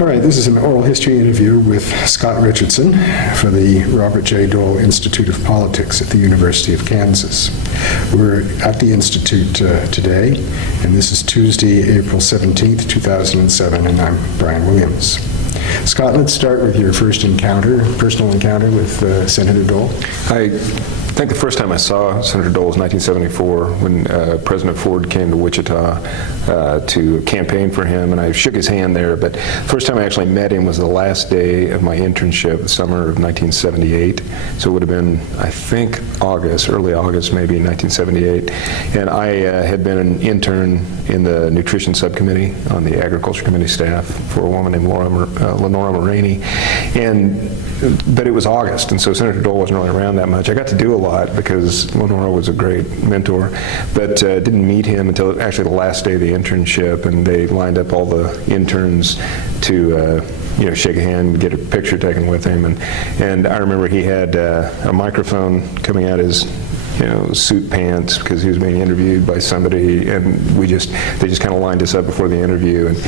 All right, this is an oral history interview with Scott Richardson for the Robert J. Dole Institute of Politics at the University of Kansas. We're at the Institute today, and this is Tuesday, April 17th, 2007, and I'm Brian Williams. Scott, let's start with your first personal encounter with Senator Dole. I think the first time I saw Senator Dole was 1974 when President Ford came to Wichita to campaign for him, and I shook his hand there. But the first time I actually met him was the last day of my internship, the summer of 1978. So it would have been, I think, early August, maybe 1978. And I had been an intern in the nutrition subcommittee on the agriculture committee staff for a woman named Lenora Moraney. But it was August, and so Senator Dole wasn't really around that much. I got to do a lot because Lenora was a great mentor, but didn't meet him until actually the last day of the internship, and they lined up all the interns to shake a hand, get a picture taken with him, and I remember he had a microphone coming out his suit pants because he was being interviewed by somebody, and they just kind of lined us up before the interview, and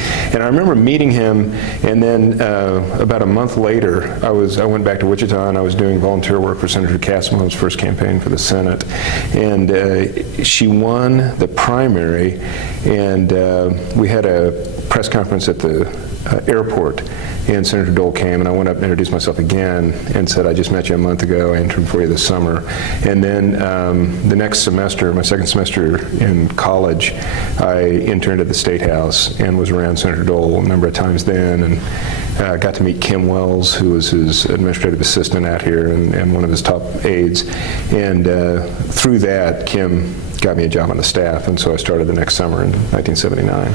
I remember meeting him, and then about a month later I went back to Wichita, and I was doing volunteer work for Senator Casimov's first campaign for the Senate, and she won the primary, and we had a press conference at the airport, and Senator Dole came, and I went up and introduced myself again and said, I just met you a month ago, I interned for you this summer. And then the next semester, my second semester in college, I interned at the State House and was around Senator Dole a number of times then, and got to meet Kim Wells, who was his administrative assistant out here and one of his top aides. And through that, Kim got me a job on the staff, and so I started the next summer in 1979.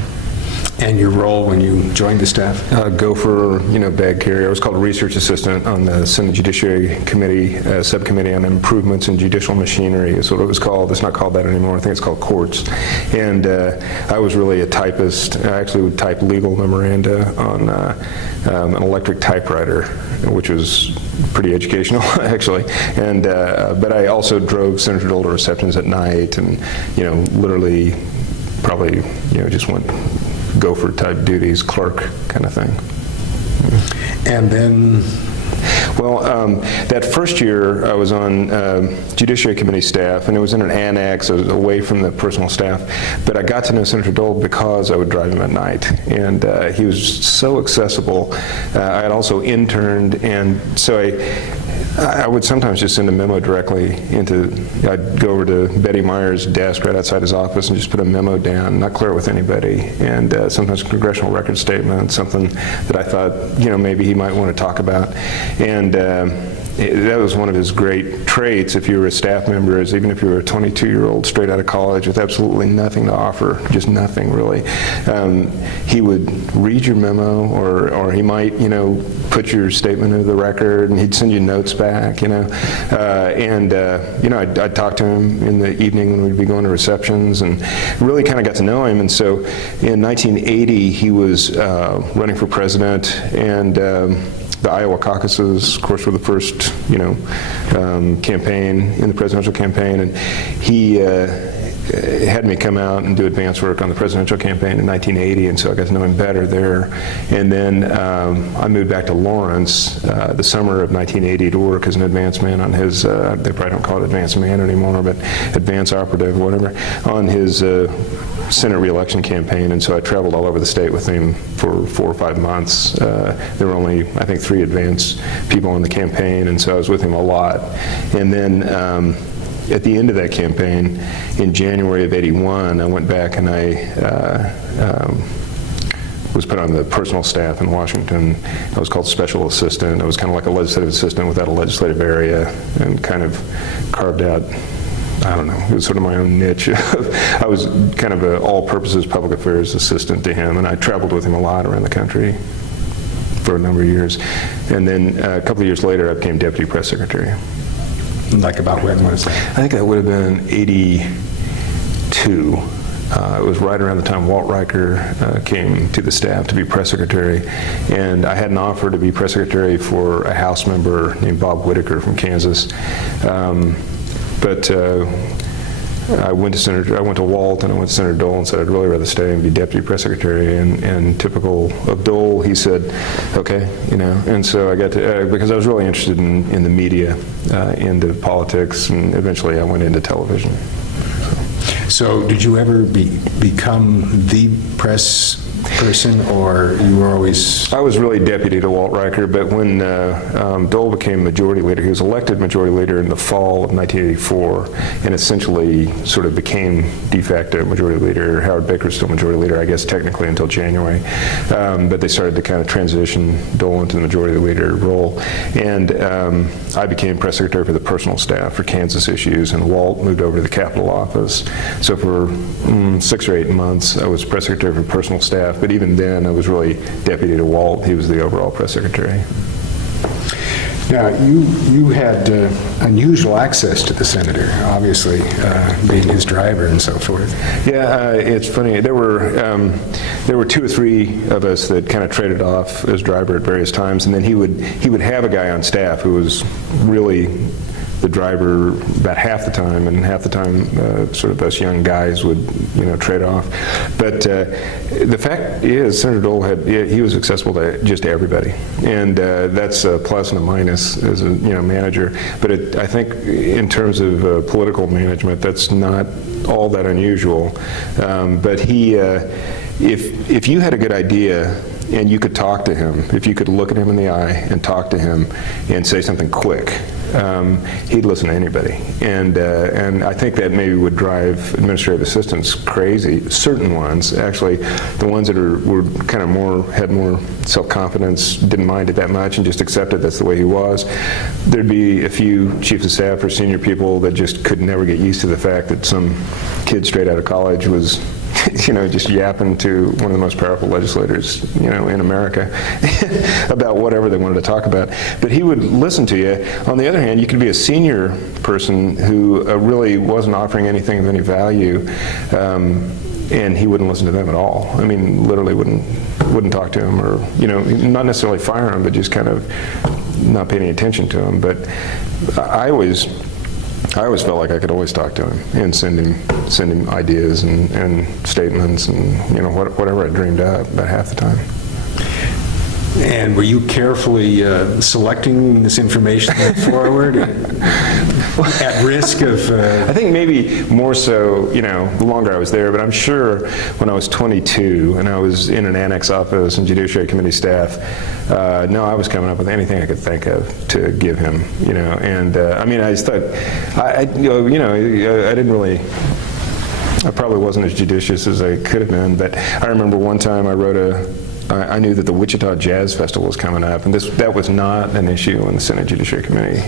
And your role when you joined the staff? Gopher, bag carrier. I was called a research assistant on the Senate Judiciary Committee, subcommittee on improvements in judicial machinery is what it was called. It's not called that anymore. I think it's called courts. And I was really a typist. I actually would type legal memoranda on an electric typewriter, which was pretty educational, actually. And but I also drove Senator Dole to receptions at night, and literally, probably just went gopher type duties, clerk kind of thing. And then? Well, that first year I was on Judiciary Committee staff, and it was in an annex. I was away from the personal staff, but I got to know Senator Dole because I would drive him at night, and he was so accessible. I had also interned, and so I would sometimes just send a memo directly I'd go over to Betty Meyer's desk right outside his office and just put a memo down, not clear it with anybody, and sometimes a congressional record statement, something that I thought, maybe he might want to talk about. And that was one of his great traits if you were a staff member, is even if you were a 22-year-old straight out of college with absolutely nothing to offer, just nothing really, he would read your memo, or he might, put your statement into the record, and he'd send you notes back, I'd talk to him in the evening when we'd be going to receptions, and really kind of got to know him. And so in 1980, he was running for president, and the Iowa caucuses, of course, were the first, campaign in the presidential campaign, and he had me come out and do advance work on the presidential campaign in 1980, and so I got to know him better there. And then I moved back to Lawrence the summer of 1980 to work as an advance man on his, they probably don't call it advance man anymore, but advance operative, whatever, on his Senate re-election campaign. And so I traveled all over the state with him for 4 or 5 months. There were only, I think, 3 advance people on the campaign, and so I was with him a lot. And then at the end of that campaign, in January of '81, I went back and I was put on the personal staff in Washington. I was called special assistant. I was kind of like a legislative assistant without a legislative area, and kind of carved out, I don't know, it was sort of my own niche. I was kind of an all-purposes public affairs assistant to him, and I traveled with him a lot around the country for a number of years. And then a couple of years later, I became deputy press secretary. Like about when was that? I think that would have been '82. It was right around the time Walt Riker came to the staff to be press secretary, and I had an offer to be press secretary for a House member named Bob Whitaker from Kansas, but I went to Walt and I went to Senator Dole and said I'd really rather stay and be deputy press secretary. And typical of Dole, he said, okay, And so I got to because I was really interested in the media, into politics, and eventually I went into television. So did you ever become the press person, or you were always... I was really deputy to Walt Riker, but when Dole became majority leader, he was elected majority leader in the fall of 1984, and essentially sort of became de facto majority leader. Howard Baker was still majority leader, I guess technically until January, but they started to kind of transition Dole into the majority leader role, and I became press secretary for the personal staff for Kansas issues, and Walt moved over to the Capitol office. So for 6 or 8 months, I was press secretary for personal staff. But even then, I was really deputy to Walt. He was the overall press secretary. Now, you had unusual access to the senator, obviously, being his driver and so forth. Yeah, it's funny. There were 2 or 3 of us that kind of traded off as driver at various times, and then he would have a guy on staff who was really the driver about half the time, and half the time sort of us young guys would trade off. But the fact is, Senator Dole he was accessible to just everybody, and that's a plus and a minus as a manager. But I think in terms of political management, that's not all that unusual. But if you had a good idea and you could talk to him, if you could look at him in the eye and talk to him and say something quick, he'd listen to anybody. And I think that maybe would drive administrative assistants crazy. Certain ones, actually, the ones that were kind of had more self-confidence, didn't mind it that much and just accepted that's the way he was. There'd be a few chiefs of staff or senior people that just could never get used to the fact that some kid straight out of college was just yapping to one of the most powerful legislators, in America about whatever they wanted to talk about. But he would listen to you. On the other hand, you could be a senior person who really wasn't offering anything of any value, and he wouldn't listen to them at all. I mean, literally wouldn't talk to him, or not necessarily fire him, but just kind of not pay any attention to him. But I always felt like I could always talk to him and send him ideas and statements and whatever I dreamed up about half the time. And were you carefully selecting this information forward at risk of... I think maybe more so, the longer I was there, but I'm sure when I was 22 and I was in an annex office and Judiciary Committee staff, I was coming up with anything I could think of to give him, and I just thought, I didn't really... I probably wasn't as judicious as I could have been, but I remember one time I knew that the Wichita Jazz Festival was coming up, and that was not an issue in the Senate Judiciary Committee,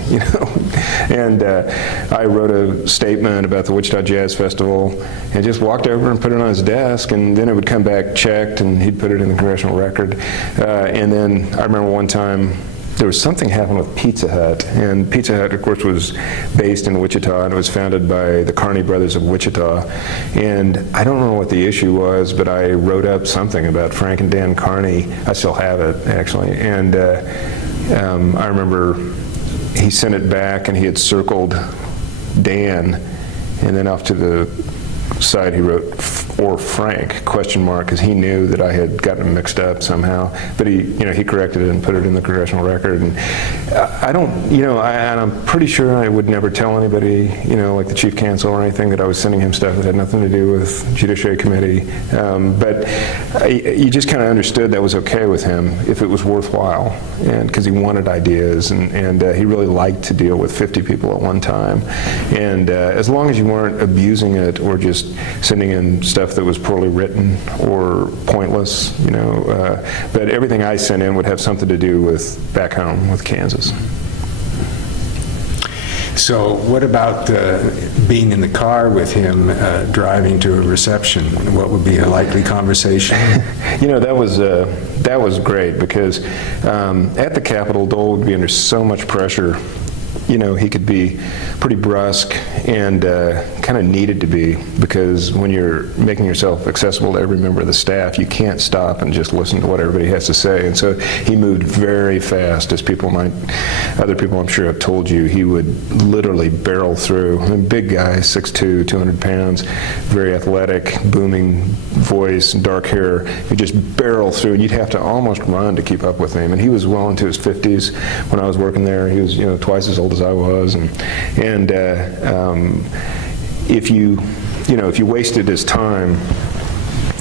And I wrote a statement about the Wichita Jazz Festival and just walked over and put it on his desk, and then it would come back checked, and he'd put it in the Congressional Record. And then I remember one time there was something happened with Pizza Hut, and Pizza Hut, of course, was based in Wichita, and it was founded by the Carney brothers of Wichita. And I don't know what the issue was, but I wrote up something about Frank and Dan Carney. I still have it, actually. And I remember he sent it back, and he had circled Dan, and then off to the side he wrote "or Frank?" because he knew that I had gotten them mixed up somehow. But he corrected it and put it in the Congressional Record. And and I'm pretty sure I would never tell anybody, like the Chief Counsel or anything, that I was sending him stuff that had nothing to do with Judiciary Committee. But you just kind of understood that was okay with him if it was worthwhile, and because he wanted ideas, and he really liked to deal with 50 people at one time. And as long as you weren't abusing it or just sending in stuff that was poorly written or pointless, but everything I sent in would have something to do with back home with Kansas. So what about being in the car with him, driving to a reception? What would be a likely conversation? That was great, because at the Capitol, Dole would be under so much pressure he could be pretty brusque and kind of needed to be, because when you're making yourself accessible to every member of the staff, you can't stop and just listen to what everybody has to say. And so he moved very fast, as other people I'm sure have told you. He would literally barrel through. I mean, big guy, 6'2", 200 pounds, very athletic, booming voice, dark hair. He'd just barrel through, and you'd have to almost run to keep up with him. And he was well into his 50s when I was working there. He was, twice as old as I was, and if you wasted his time,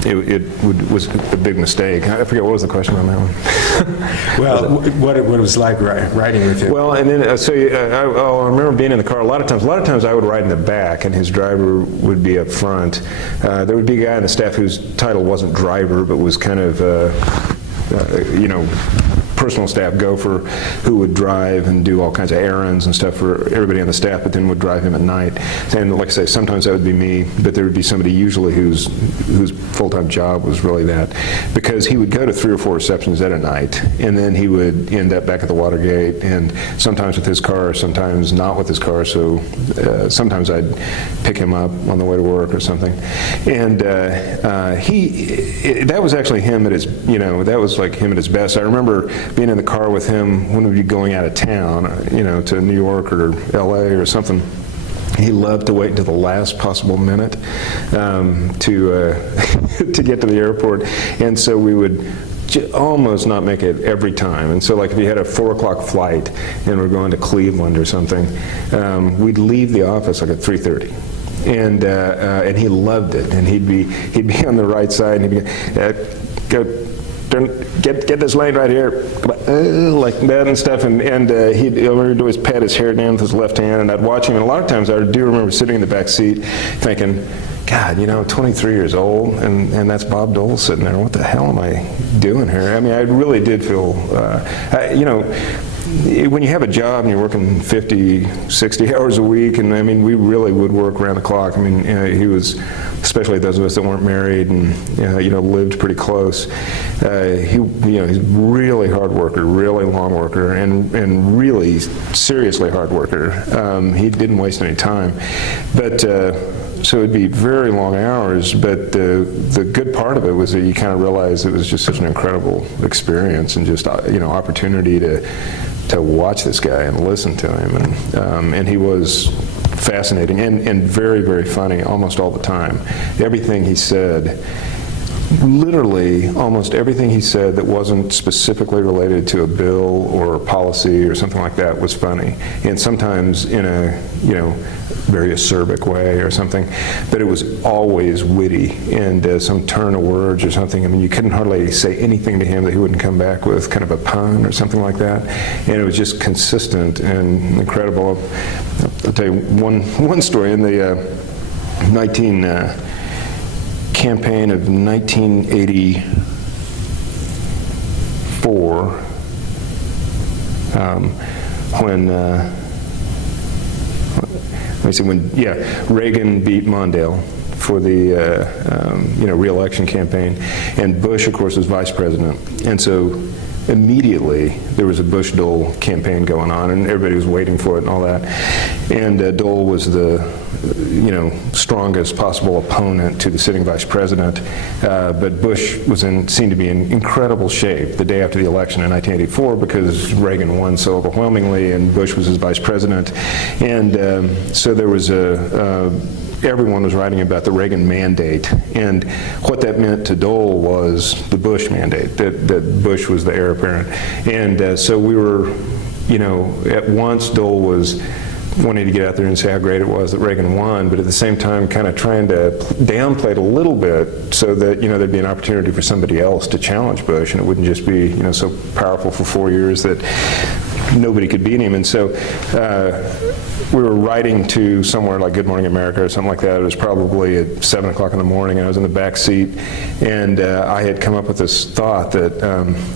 it was a big mistake. I forget, what was the question on that one? Well, what it was like riding with him. Well, and then I remember being in the car. A lot of times I would ride in the back, and his driver would be up front. There would be a guy on the staff whose title wasn't driver, but was kind of personal staff gopher, who would drive and do all kinds of errands and stuff for everybody on the staff, but then would drive him at night. And like I say, sometimes that would be me, but there would be somebody usually whose full-time job was really that, because he would go to 3 or 4 receptions at a night, and then he would end up back at the Watergate, and sometimes with his car, sometimes not with his car. So sometimes I'd pick him up on the way to work or something. And that was actually him at his, that was like him at his best. I remember being in the car with him when we'd be going out of town, to New York or LA or something. He loved to wait until the last possible minute to get to the airport, and so we would almost not make it every time. And so, like, if you had a 4 o'clock flight and we're going to Cleveland or something, we'd leave the office like at 3:30. And he loved it, and he'd be on the right side, and he'd be go. Get this lane right here, like that and stuff, and he'd always pat his hair down with his left hand, and I'd watch him, and a lot of times I do remember sitting in the back seat thinking, God, 23 years old, and that's Bob Dole sitting there. What the hell am I doing here? I mean, I really did feel, when you have a job and you're working 50, 60 hours a week, and I mean, we really would work around the clock. I mean, he was, especially those of us that weren't married and lived pretty close. He's really hard worker, really long worker, and really seriously hard worker. He didn't waste any time, but. So it'd be very long hours, but the good part of it was that you kind of realized it was just such an incredible experience, and just opportunity to watch this guy and listen to him, and he was fascinating and very, very funny almost all the time. Everything he said, literally almost everything he said that wasn't specifically related to a bill or a policy or something like that was funny, and sometimes in a very acerbic way or something, but it was always witty, and some turn of words or something. I mean, you couldn't hardly say anything to him that he wouldn't come back with kind of a pun or something like that, and it was just consistent and incredible. I'll tell you one story. In the campaign of 1984, when Reagan beat Mondale for the re-election campaign, and Bush, of course, was vice president, and so immediately there was a Bush-Dole campaign going on, and everybody was waiting for it and all that. And Dole was the strongest possible opponent to the sitting vice president, but Bush seemed to be in incredible shape the day after the election in 1984, because Reagan won so overwhelmingly and Bush was his vice president. And so there was everyone was writing about the Reagan mandate, and what that meant to Dole was the Bush mandate, that Bush was the heir apparent. And so we were, at once Dole was wanting to get out there and say how great it was that Reagan won, but at the same time kind of trying to downplay it a little bit so that, there'd be an opportunity for somebody else to challenge Bush, and it wouldn't just be, so powerful for 4 years that nobody could beat him. And so we were writing to somewhere like Good Morning America or something like that. It was probably at 7 o'clock in the morning, and I was in the back seat, and I had come up with this thought that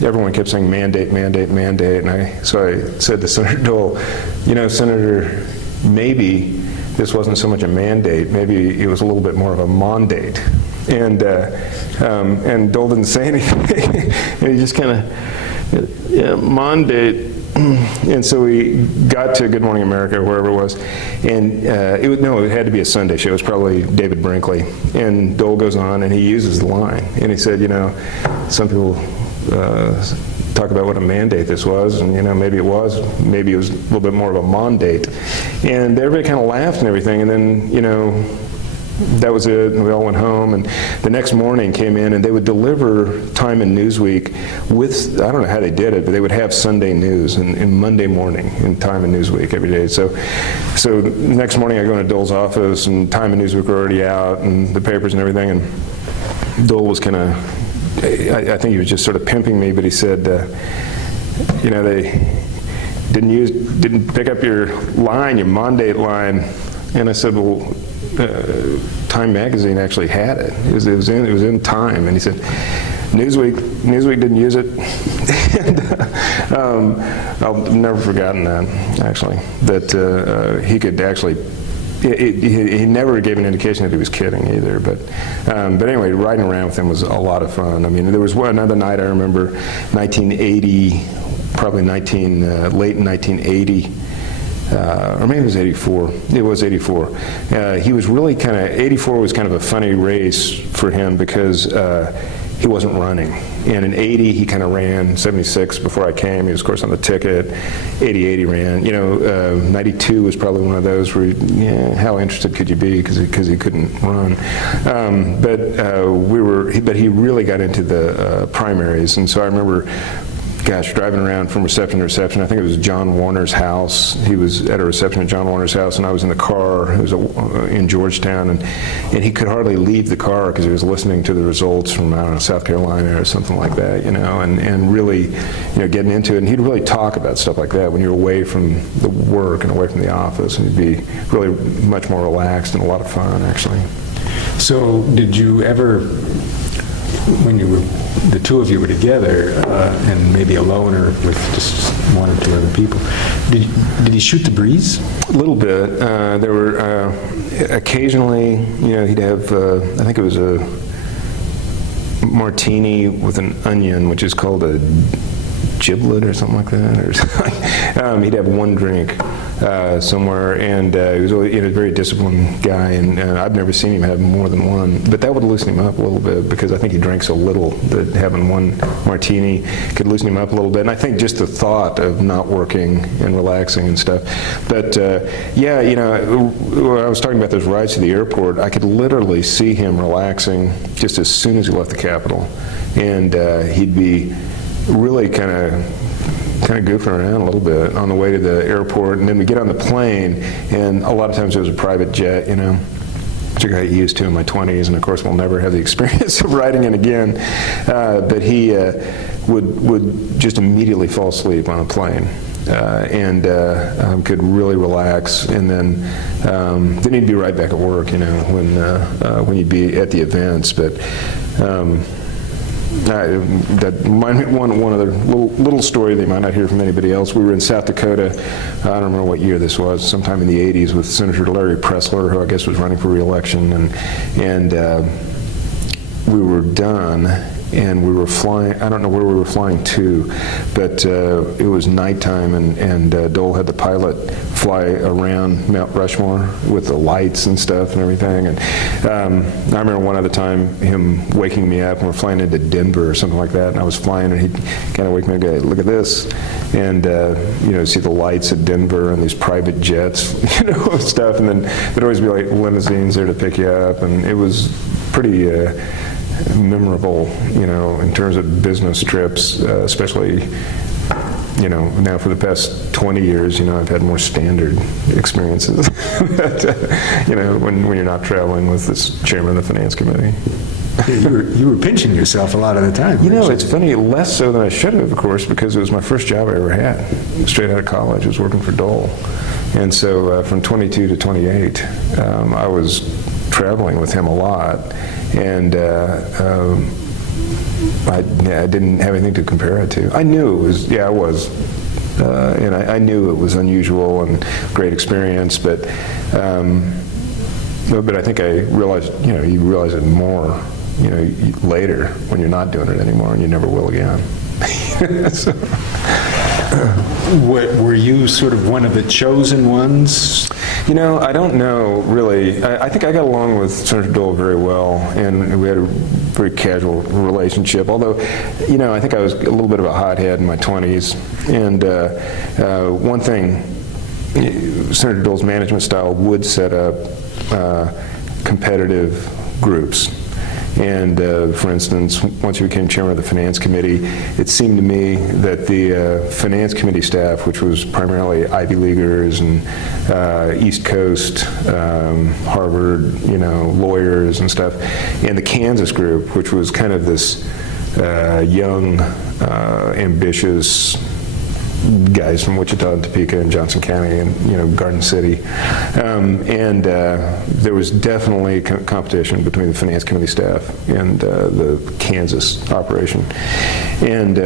everyone kept saying mandate, mandate, mandate, and so I said to Senator Dole, Senator, maybe this wasn't so much a mandate, maybe it was a little bit more of a mondate. And Dole didn't say anything, and he just kind of, mandate. and so we got to Good Morning America, wherever it was, and it had to be a Sunday show. It was probably David Brinkley. And Dole goes on, and he uses the line. And he said, some people talk about what a mandate this was, and maybe it was a little bit more of a mandate. And everybody kind of laughed and everything, and then, that was it, and we all went home, and the next morning came in, and they would deliver Time and Newsweek with, I don't know how they did it, but they would have Sunday news and Monday morning in Time and Newsweek every day. So the next morning I go into Dole's office, and Time and Newsweek were already out, and the papers and everything, and Dole was kind of, I think he was just sort of pimping me, but he said, they didn't pick up your line, your mandate line. And I said, well, Time magazine actually had it. It was in Time, and he said, Newsweek didn't use it. And, I've never forgotten that, actually, that he could actually. He never gave an indication that he was kidding either, but anyway, riding around with him was a lot of fun. I mean, there was another night I remember, 1980, probably late 1980. Or maybe it was 84. It was 84. He was really 84 was kind of a funny race for him because he wasn't running. And in 80, he kind of ran. 76, before I came, he was, of course, on the ticket. 88, he ran. 92 was probably one of those where, how interested could you be because he couldn't run. But he really got into the primaries. And so I remember, driving around from reception to reception. I think it was John Warner's house. He was at a reception at John Warner's house, and I was in the car. It was in Georgetown, and he could hardly leave the car because he was listening to the results from, I don't know, South Carolina or something like that, and really, getting into it. And he'd really talk about stuff like that when you're away from the work and away from the office, and he'd be really much more relaxed and a lot of fun, actually. So did you ever, when the two of you were together, and maybe alone or with just one or two other people, did he shoot the breeze? A little bit. There were occasionally, he'd have, I think it was a martini with an onion, which is called a giblet or something like that. Or he'd have one drink somewhere, and he was always, a very disciplined guy, and I've never seen him have more than one. But that would loosen him up a little bit because I think he drank so little that having one martini could loosen him up a little bit. And I think just the thought of not working and relaxing and stuff. But when I was talking about those rides to the airport, I could literally see him relaxing just as soon as he left the Capitol, and he'd be really kind of goofing around a little bit on the way to the airport, and then we get on the plane, and a lot of times it was a private jet, which I got used to in my 20s, and of course we'll never have the experience of riding it again. But he would just immediately fall asleep on a plane, and could really relax, and then he'd be right back at work, when he'd be at the events. But that one other little story that you might not hear from anybody else. We were in South Dakota. I don't remember what year this was. Sometime in the 80s with Senator Larry Pressler, who I guess was running for re-election, and we were done. And we were flying, I don't know where we were flying to, but it was nighttime, and Dole had the pilot fly around Mount Rushmore with the lights and stuff and everything. And I remember one other time him waking me up, and we're flying into Denver or something like that, and I was flying, and he'd kind of wake me up and go, look at this. And, see the lights at Denver and these private jets, stuff, and then there'd always be like limousines there to pick you up, and it was pretty memorable, in terms of business trips, especially, now for the past 20 years, I've had more standard experiences, but, when you're not traveling with this chairman of the finance committee. You were pinching yourself a lot of the time. It's funny, less so than I should have, of course, because it was my first job I ever had. Straight out of college, I was working for Dole. And so from 22 to 28, I was traveling with him a lot, and I didn't have anything to compare it to. I knew it was, I was, and I knew it was unusual and great experience, but I think I realized, you realize it more, later when you're not doing it anymore, and you never will again. So. Were you sort of one of the chosen ones? You know, I don't know, really. I think I got along with Senator Dole very well, and we had a very casual relationship, although, you know, I think I was a little bit of a hothead in my 20s. And one thing, Senator Dole's management style would set up competitive groups. And for instance, once you became chairman of the Finance Committee, it seemed to me that the Finance Committee staff, which was primarily Ivy Leaguers and East Coast, Harvard, you know, lawyers and stuff, and the Kansas group, which was kind of this young, ambitious guys from Wichita and Topeka and Johnson County and, you know, Garden City. There was definitely competition between the Finance Committee staff and the Kansas operation. And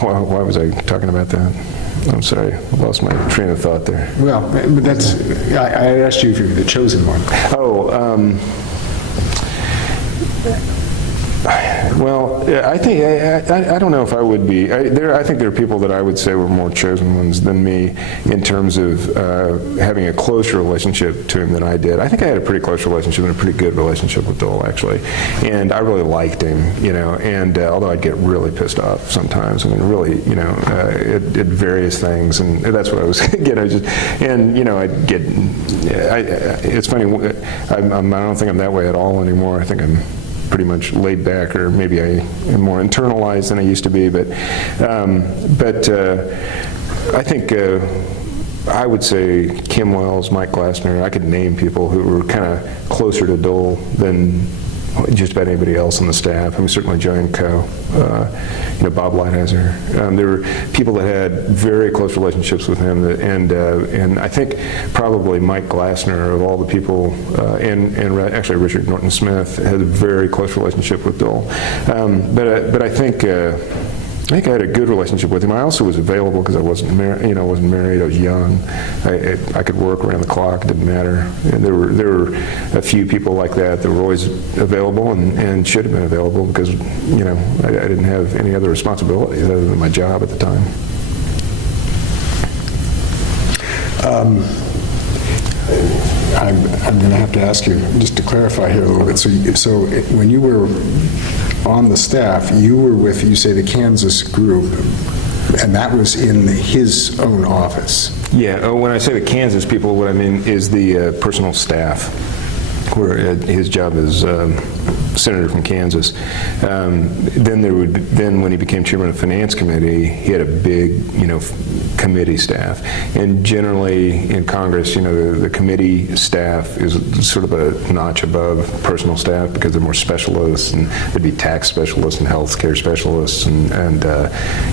why was I talking about that? I'm sorry, I lost my train of thought there. Well, but that's, I asked you if you were the chosen one. Well, I think, I don't know if I would be. I think there are people that I would say were more chosen ones than me in terms of having a closer relationship to him than I did. I think I had a pretty close relationship and a pretty good relationship with Dole, actually. And I really liked him, you know, and although I'd get really pissed off sometimes, I mean, really, you know, at various things, and that's what I was, you know, just, and, you know, I'd get, it's funny, I don't think I'm that way at all anymore. I think I'm pretty much laid back, or maybe I am more internalized than I used to be. But I think I would say Kim Wells, Mike Glassner. I could name people who were kind of closer to Dole than just about anybody else on the staff. I mean, certainly Joanne Coe, you know, Bob Lighthizer. There were people that had very close relationships with him, and I think probably Mike Glassner, of all the people, and actually Richard Norton Smith, had a very close relationship with Dole. But I think I had a good relationship with him. I also was available because I wasn't married. You know, I wasn't married. I was young. I could work around the clock. It didn't matter. And there were a few people like that were always available and should have been available because, you know, I didn't have any other responsibilities other than my job at the time. I'm going to have to ask you, just to clarify here a little bit. So when you were on the staff, you were with, you say, the Kansas group, and that was in his own office. Yeah, when I say the Kansas people, what I mean is the personal staff, where his job is senator from Kansas. Then when he became chairman of the Finance Committee, he had a big, you know, committee staff. And generally in Congress, you know, the committee staff is sort of a notch above personal staff because they're more specialists, and there'd be tax specialists and healthcare specialists, and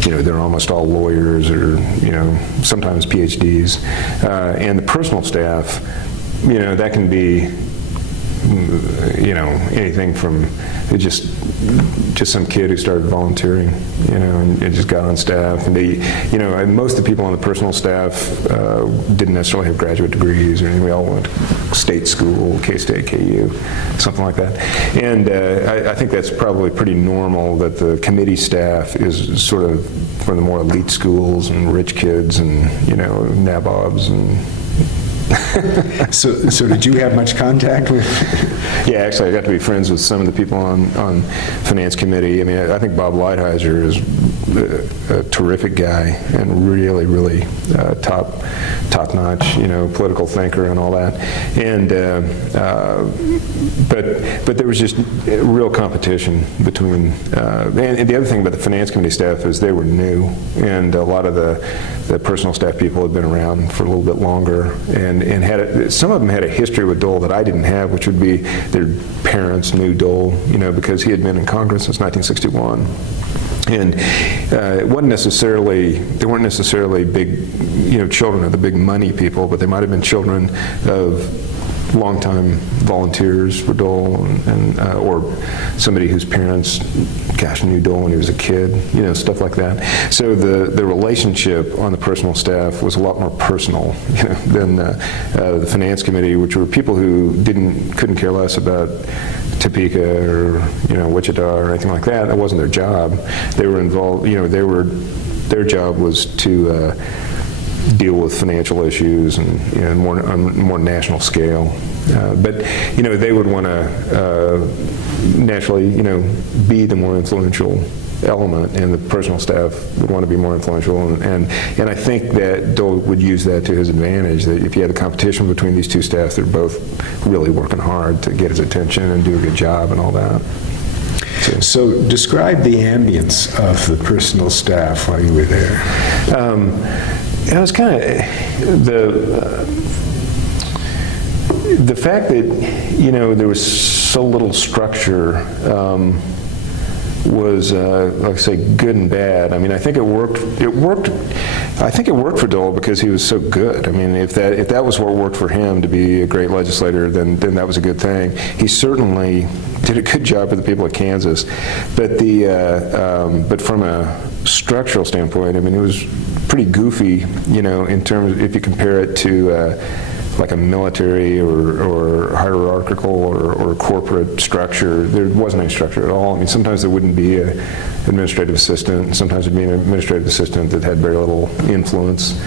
you know, they're almost all lawyers or, you know, sometimes PhDs. And the personal staff, you know, that can be, you know, anything from just some kid who started volunteering, you know, and just got on staff. And they, you know, and most of the people on the personal staff didn't necessarily have graduate degrees or anything. We all went to state school, K-State, KU, something like that. And I think that's probably pretty normal that the committee staff is sort of from the more elite schools and rich kids and, you know, nabobs and So did you have much contact with? Yeah, actually, I got to be friends with some of the people on Finance Committee. I mean, I think Bob Lighthizer is a terrific guy and really, really top-notch, you know, political thinker and all that. And but there was just real competition between. And the other thing about the Finance Committee staff is they were new, and a lot of the personal staff people had been around for a little bit longer, and had some of them had a history with Dole that I didn't have, which would be their parents knew Dole, you know, because he had been in Congress since 1961. And it wasn't necessarily, they weren't necessarily big, you know, children of the big money people, but they might have been children of longtime volunteers for Dole, or somebody whose parents, gosh, knew Dole when he was a kid, stuff like that. So the relationship on the personal staff was a lot more personal, than the finance committee, which were people who couldn't care less about Topeka or Wichita or anything like that. It wasn't their job. They were involved. Their job was to deal with financial issues and on more national scale. But they would want to naturally be the more influential element, and the personal staff would want to be more influential, and I think that Dole would use that to his advantage, that if you had a competition between these two staffs, they're both really working hard to get his attention and do a good job and all that. So describe the ambience of the personal staff while you were there. It was kind of the fact that there was so little structure was, like I say, good and bad. I mean, I think it worked. I think it worked for Dole because he was so good. I mean, if that was what worked for him to be a great legislator, then that was a good thing. He certainly did a good job for the people of Kansas, but but from a structural standpoint, I mean, it was pretty goofy, in terms, if you compare it to like a military or hierarchical or corporate structure. There wasn't any structure at all. I mean, sometimes there wouldn't be an administrative assistant. Sometimes there'd be an administrative assistant that had very little influence.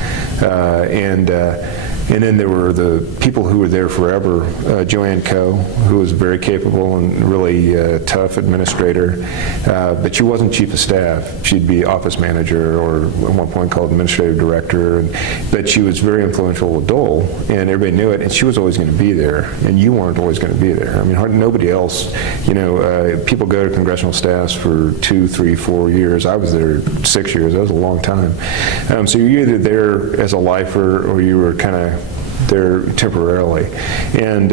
And then there were the people who were there forever. Joanne Coe, who was very capable and really tough administrator, but she wasn't chief of staff. She'd be office manager, or at one point called administrative director. But she was very influential with Dole, and everybody knew it. And she was always going to be there, and you weren't always going to be there. I mean, nobody else. People go to congressional staffs for 2, 3, 4 years. I was there 6 years. That was a long time. So you're either there as a lifer, or you were kind of there temporarily. And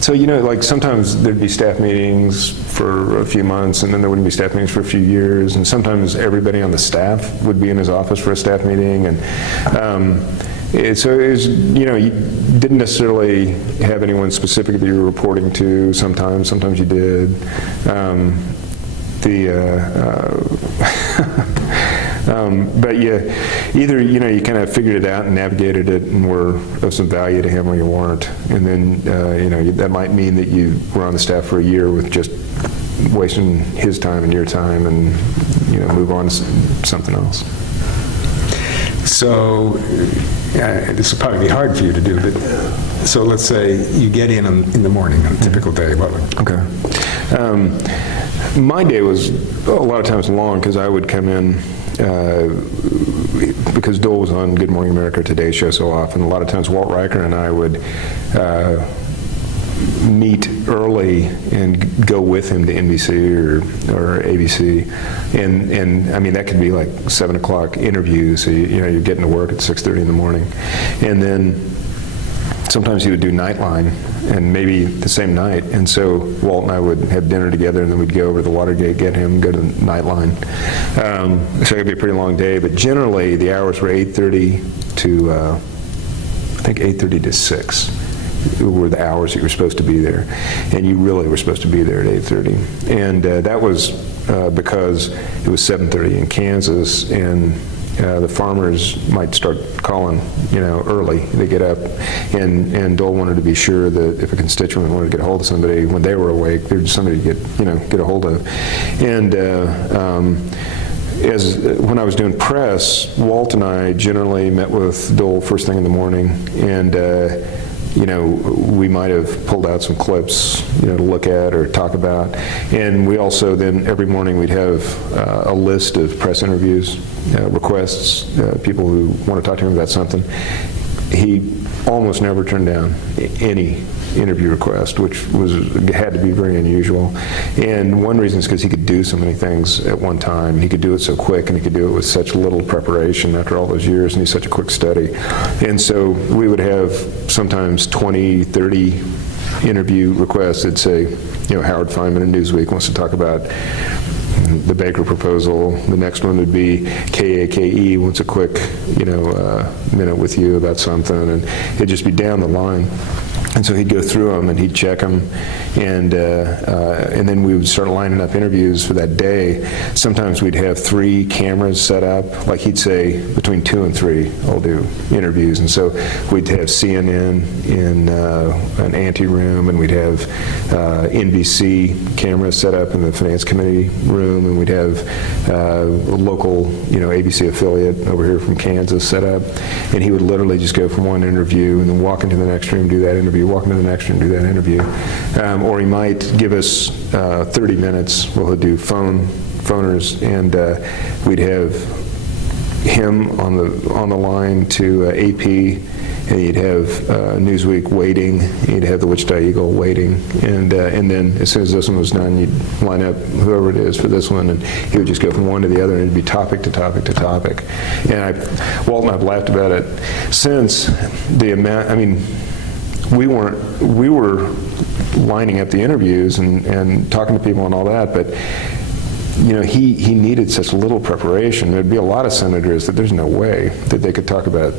so like sometimes there'd be staff meetings for a few months, and then there wouldn't be staff meetings for a few years, and sometimes everybody on the staff would be in his office for a staff meeting, and so it was, you didn't necessarily have anyone specific that you were reporting to. Sometimes you did. But either you kind of figured it out and navigated it and were of some value to him, or you weren't. And then that might mean that you were on the staff for a year with just wasting his time and your time, and move on to something else. So this will probably be hard for you to do, but so let's say you get in the morning on a typical day. Okay. My day was a lot of times long, because I would come in, because Dole was on Good Morning America, Today Show so often. A lot of times Walt Riker and I would meet early and go with him to NBC or ABC, and I mean, that could be like 7 o'clock interviews. So you're getting to work at 6:30 in the morning, and then sometimes he would do Nightline, and maybe the same night. And so Walt and I would have dinner together, and then we'd go over to Watergate, get him, go to Nightline. So it would be a pretty long day, but generally the hours were 8:30 to, I think 8:30 to 6 were the hours that you were supposed to be there. And you really were supposed to be there at 8:30. And that was because it was 7:30 in Kansas, and the farmers might start calling, early. They get up, and Dole wanted to be sure that if a constituent wanted to get a hold of somebody when they were awake, there's somebody to get a hold of. And when I was doing press, Walt and I generally met with Dole first thing in the morning, and we might have pulled out some clips, to look at or talk about. And we also then, every morning, we'd have a list of press interviews, requests, people who want to talk to him about something. He almost never turned down any interview request, which had to be very unusual. And one reason is because he could do so many things at one time. He could do it so quick, and he could do it with such little preparation after all those years, and he's such a quick study. And so we would have sometimes 20, 30 interview requests that say, Howard Feynman in Newsweek wants to talk about the Baker proposal. The next one would be KAKE, wants a quick, minute with you about something, and it'd just be down the line. And so he'd go through them and he'd check them, and then we would start lining up interviews for that day. Sometimes we'd have 3 cameras set up, like he'd say between 2 and 3 I'll do interviews, and so we'd have CNN in an anteroom, and we'd have NBC cameras set up in the Finance Committee room, and we'd have a local, ABC affiliate over here from Kansas set up, and he would literally just go from one interview and then walk into the next room, do that interview, walk into the next room, do that interview. Or he might give us 30 minutes. Well, he'll do phoners, and we'd have him on the line to AP, and you'd have Newsweek waiting, you'd have the Wichita Eagle waiting, and then as soon as this one was done, you'd line up whoever it is for this one, and he would just go from one to the other, and it'd be topic to topic to topic. And Walt and I've laughed about it since. The amount, we were lining up the interviews and talking to people and all that, but he needed such little preparation. There'd be a lot of senators that there's no way that they could talk about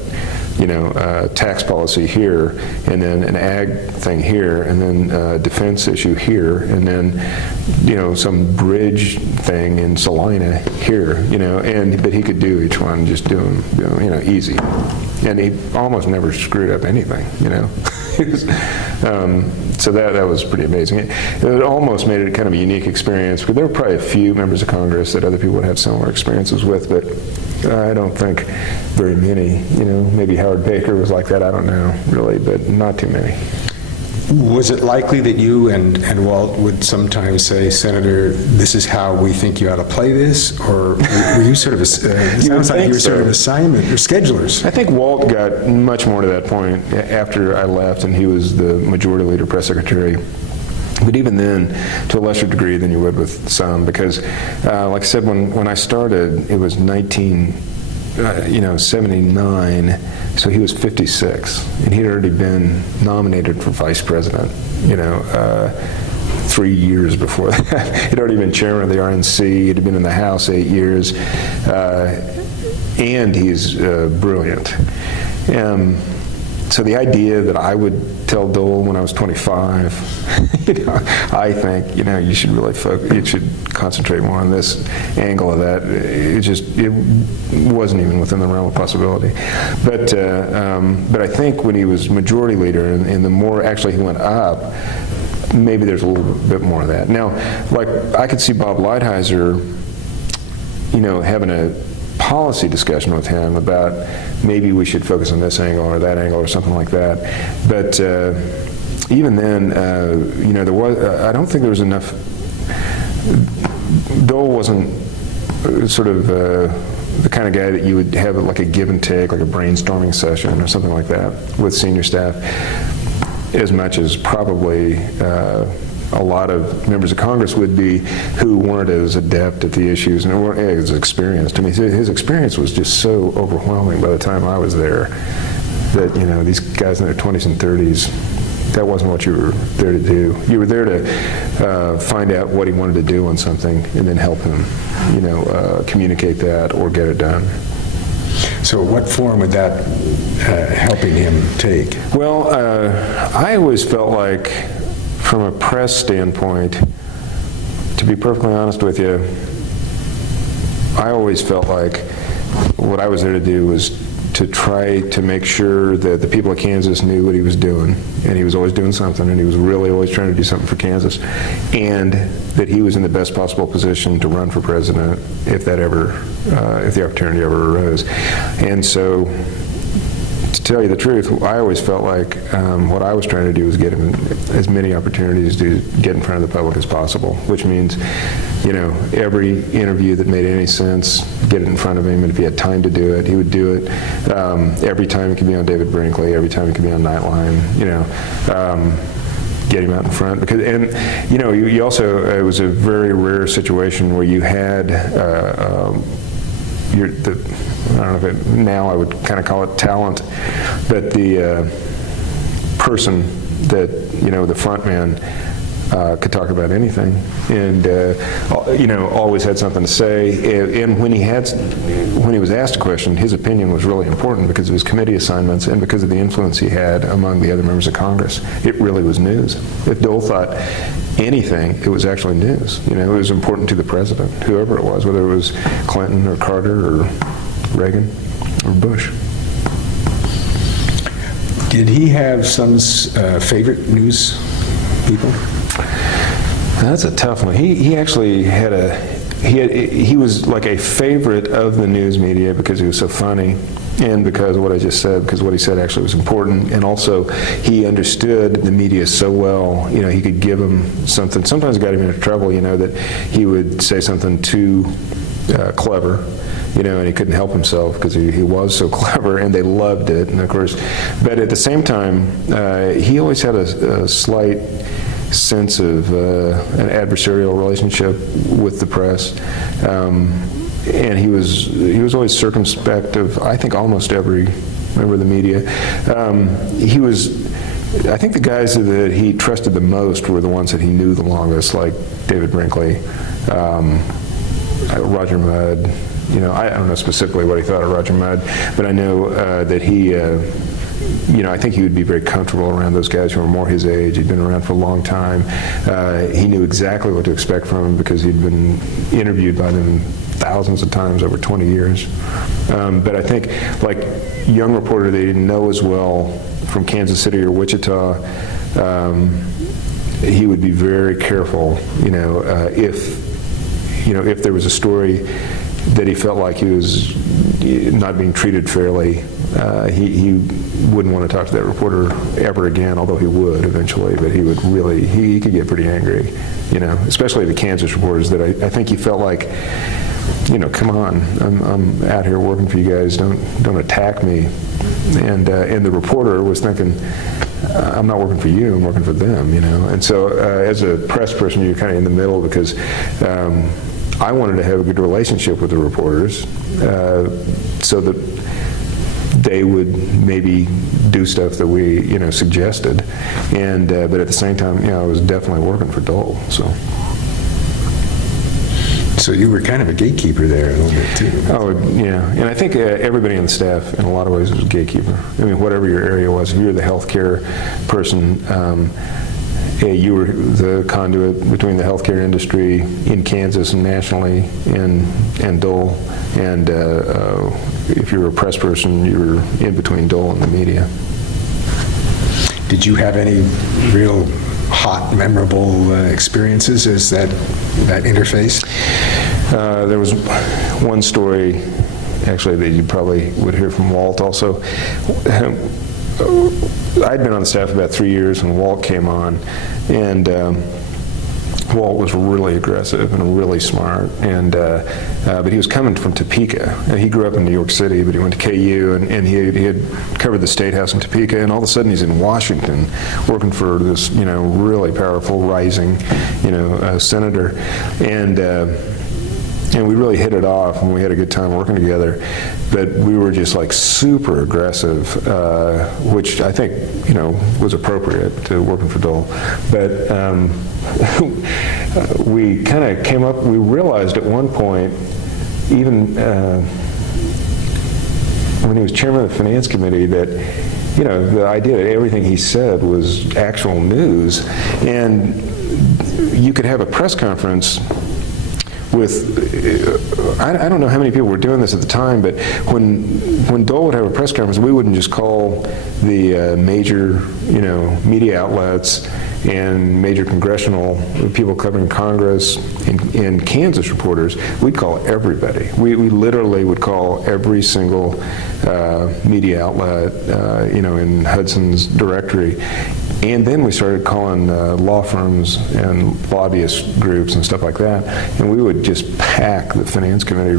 tax policy here, and then an ag thing here, and then a defense issue here, and then some bridge thing in Salina here, but he could do each one, just do them, easy, and he almost never screwed up anything, So that was pretty amazing. It almost made it kind of a unique experience, because there were probably a few members of Congress that other people would have similar experiences with, but I don't think very many. Maybe Howard Baker was like that, I don't know, really, but not too many. Was it likely that you and Walt would sometimes say, Senator, this is how we think you ought to play this? Or were you sort of, it sounds like you were sort of assignment or schedulers? I think Walt got much more to that point after I left, and he was the majority leader press secretary. But even then, to a lesser degree than you would with some, because like I said, when I started, it was 79, so he was 56, and he'd already been nominated for vice president, 3 years before that. He'd already been chairman of the RNC, he'd been in the House 8 years, and he's brilliant. So the idea that I would tell Dole when I was 25, I think, you should really focus, you should concentrate more on this angle of that. It wasn't even within the realm of possibility. But I think when he was majority leader, and the more actually he went up, maybe there's a little bit more of that. Now, like, I could see Bob Lighthizer, having a policy discussion with him about maybe we should focus on this angle or that angle or something like that. But even then, I don't think there was enough. Dole wasn't sort of the kind of guy that you would have like a give and take, like a brainstorming session or something like that with senior staff, as much as probably a lot of members of Congress would be, who weren't as adept at the issues and weren't as experienced. I mean, his experience was just so overwhelming by the time I was there that, these guys in their 20s and 30s, that wasn't what you were there to do. You were there to find out what he wanted to do on something and then help him, communicate that or get it done. So what form would that helping him take? Well, I always felt like, from a press standpoint, to be perfectly honest with you, I always felt like what I was there to do was to try to make sure that the people of Kansas knew what he was doing, and he was always doing something, and he was really always trying to do something for Kansas, and that he was in the best possible position to run for president if the opportunity ever arose. And so, to tell you the truth, I always felt like what I was trying to do was get him as many opportunities to get in front of the public as possible, which means, every interview that made any sense, get it in front of him, and if he had time to do it, he would do it. Every time it could be on David Brinkley, every time it could be on Nightline, get him out in front. You also, it was a very rare situation where you had I don't know if now I would kind of call it talent, but the person that, the front man could talk about anything, and always had something to say. And when he was asked a question, his opinion was really important because of his committee assignments and because of the influence he had among the other members of Congress. It really was news. If Dole thought anything, it was actually news. It was important to the president, whoever it was, whether it was Clinton or Carter or Reagan or Bush. Did he have some favorite news people? That's a tough one. He actually had he was like a favorite of the news media because he was so funny, and because of what I just said, because what he said actually was important, and also he understood the media so well. He could give them something. Sometimes it got him into trouble. That he would say something too clever. And he couldn't help himself because he was so clever, and they loved it. And of course, but at the same time, he always had a slight sense of an adversarial relationship with the press, and he was always circumspect of, I think, almost every member of the media. I think the guys that he trusted the most were the ones that he knew the longest, like David Brinkley, Roger Mudd. I don't know specifically what he thought of Roger Mudd, but I know that he, I think he would be very comfortable around those guys who were more his age. He'd been around for a long time. He knew exactly what to expect from them because he'd been interviewed by them thousands of times over 20 years. But I think, like young reporter they didn't know as well from Kansas City or Wichita, he would be very careful, if there was a story that he felt like he was not being treated fairly, he wouldn't want to talk to that reporter ever again, although he would eventually, but he would really, he could get pretty angry, especially the Kansas reporters that I think he felt like, come on, I'm out here working for you guys, don't attack me. And the reporter was thinking, I'm not working for you, I'm working for them, And so as a press person, you're kind of in the middle because I wanted to have a good relationship with the reporters so that they would maybe do stuff that we, suggested. And but at the same time, I was definitely working for Dole. So you were kind of a gatekeeper there a little bit too. Oh, yeah. And I think everybody on the staff, in a lot of ways, was a gatekeeper. I mean, whatever your area was, if you were the healthcare person, you were the conduit between the healthcare industry in Kansas and nationally and Dole. And if you were a press person, you were in between Dole and the media. Did you have any real hot, memorable experiences as that interface? There was one story, actually, that you probably would hear from Walt also. I'd been on the staff about 3 years when Walt came on, and Walt was really aggressive and really smart, and but he was coming from Topeka. He grew up in New York City, but he went to KU, and he had covered the State House in Topeka, and all of a sudden he's in Washington working for this, really powerful, rising, senator, and we really hit it off, and we had a good time working together. But we were just like super aggressive, which I think, was appropriate to working for Dole. But we kind of came up, we realized at one point, even when he was chairman of the Finance Committee, that the idea that everything he said was actual news, and you could have a press conference with, I don't know how many people were doing this at the time, but when Dole would have a press conference, we wouldn't just call the major, media outlets and major congressional people covering Congress and Kansas reporters. We'd call everybody. We literally would call every single media outlet, in Hudson's directory. And then we started calling law firms and lobbyist groups and stuff like that, and we would just pack the Finance Committee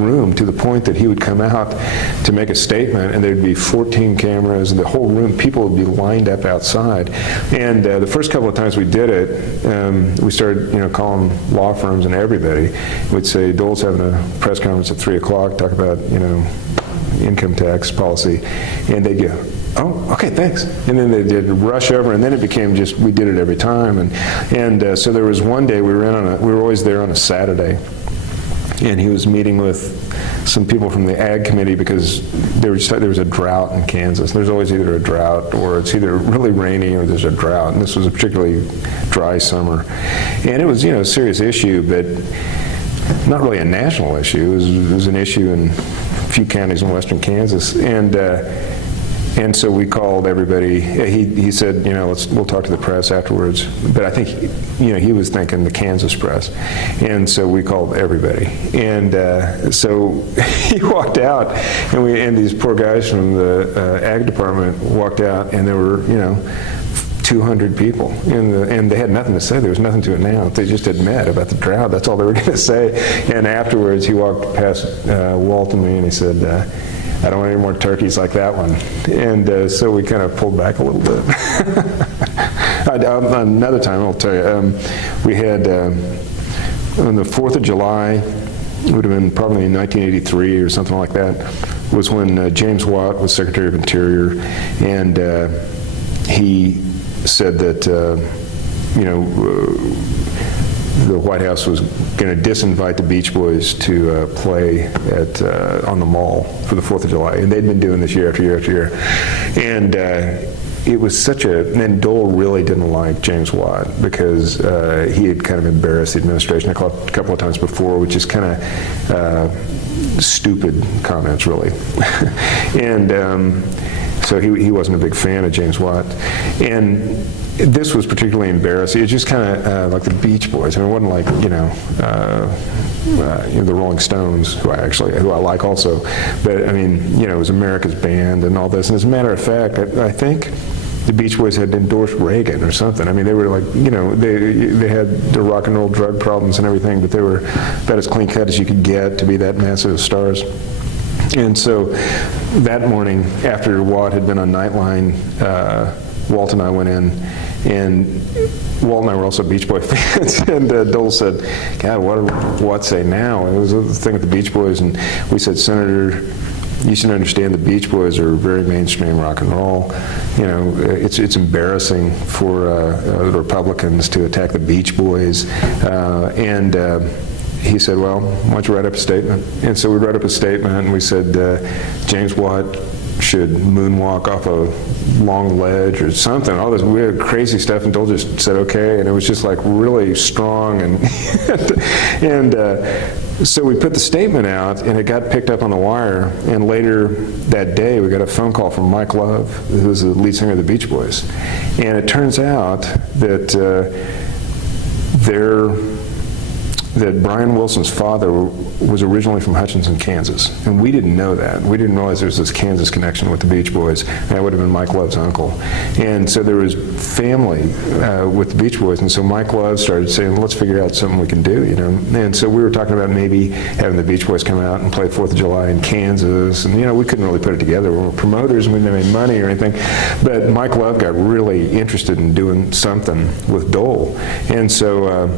room to the point that he would come out to make a statement, and there'd be 14 cameras, and the whole room, people would be lined up outside. And the first couple of times we did it, we started, calling law firms and everybody. We'd say, Dole's having a press conference at 3 o'clock, talk about, income tax policy, and they'd go, oh, okay, thanks. And then they did rush over, and then it became just, we did it every time. And so there was one day we were always there on a Saturday, and he was meeting with some people from the Ag Committee because there was a drought in Kansas. There's always either a drought or it's either really rainy or there's a drought, and this was a particularly dry summer. And it was, a serious issue, but not really a national issue. It was an issue in a few counties in western Kansas. And so we called everybody. He said, we'll talk to the press afterwards. But I think, he was thinking the Kansas press. And so we called everybody. And so he walked out, and these poor guys from the Ag department walked out, and there were, 200 people, and they had nothing to say. There was nothing to announce. They just had met about the drought. That's all they were going to say. And afterwards, he walked past Walt and me, and he said, I don't want any more turkeys like that one. And so we kind of pulled back a little bit. Another time, I'll tell you, we had, on the 4th of July, it would have been probably in 1983 or something like that, was when James Watt was Secretary of Interior, and he said that, the White House was going to disinvite the Beach Boys to play on the Mall for the 4th of July. And they'd been doing this year after year after year. And it was and Dole really didn't like James Watt because he had kind of embarrassed the administration a couple of times before, which is kind of stupid comments, really. And so he wasn't a big fan of James Watt. And this was particularly embarrassing. It was just kind of like the Beach Boys. I mean, it wasn't like, the Rolling Stones, who I like also. But, I mean, it was America's band and all this. And as a matter of fact, I think the Beach Boys had endorsed Reagan or something. I mean, they were like, they had the rock and roll drug problems and everything, but they were about as clean cut as you could get to be that massive stars. And so that morning, after Watt had been on Nightline, Walt and I went in, and Walt and I were also Beach Boy fans, and Dole said, God, what did Watt say now? And it was a thing with the Beach Boys, and we said, Senator, you should understand the Beach Boys are very mainstream rock and roll. It's embarrassing for the Republicans to attack the Beach Boys. He said, well, why don't you write up a statement? And so we wrote up a statement, and we said, James Watt should moonwalk off a long ledge or something, all this weird, crazy stuff, and Dole just said, okay, and it was just like really strong, and so we put the statement out, and it got picked up on the wire, and later that day, we got a phone call from Mike Love, who was the lead singer of the Beach Boys, and it turns out that that Brian Wilson's father was originally from Hutchinson, Kansas. And we didn't know that. We didn't realize there was this Kansas connection with the Beach Boys. And that would have been Mike Love's uncle. And so there was family with the Beach Boys. And so Mike Love started saying, let's figure out something we can do, And so we were talking about maybe having the Beach Boys come out and play 4th of July in Kansas. And, we couldn't really put it together. We were promoters and we didn't have any money or anything. But Mike Love got really interested in doing something with Dole. And so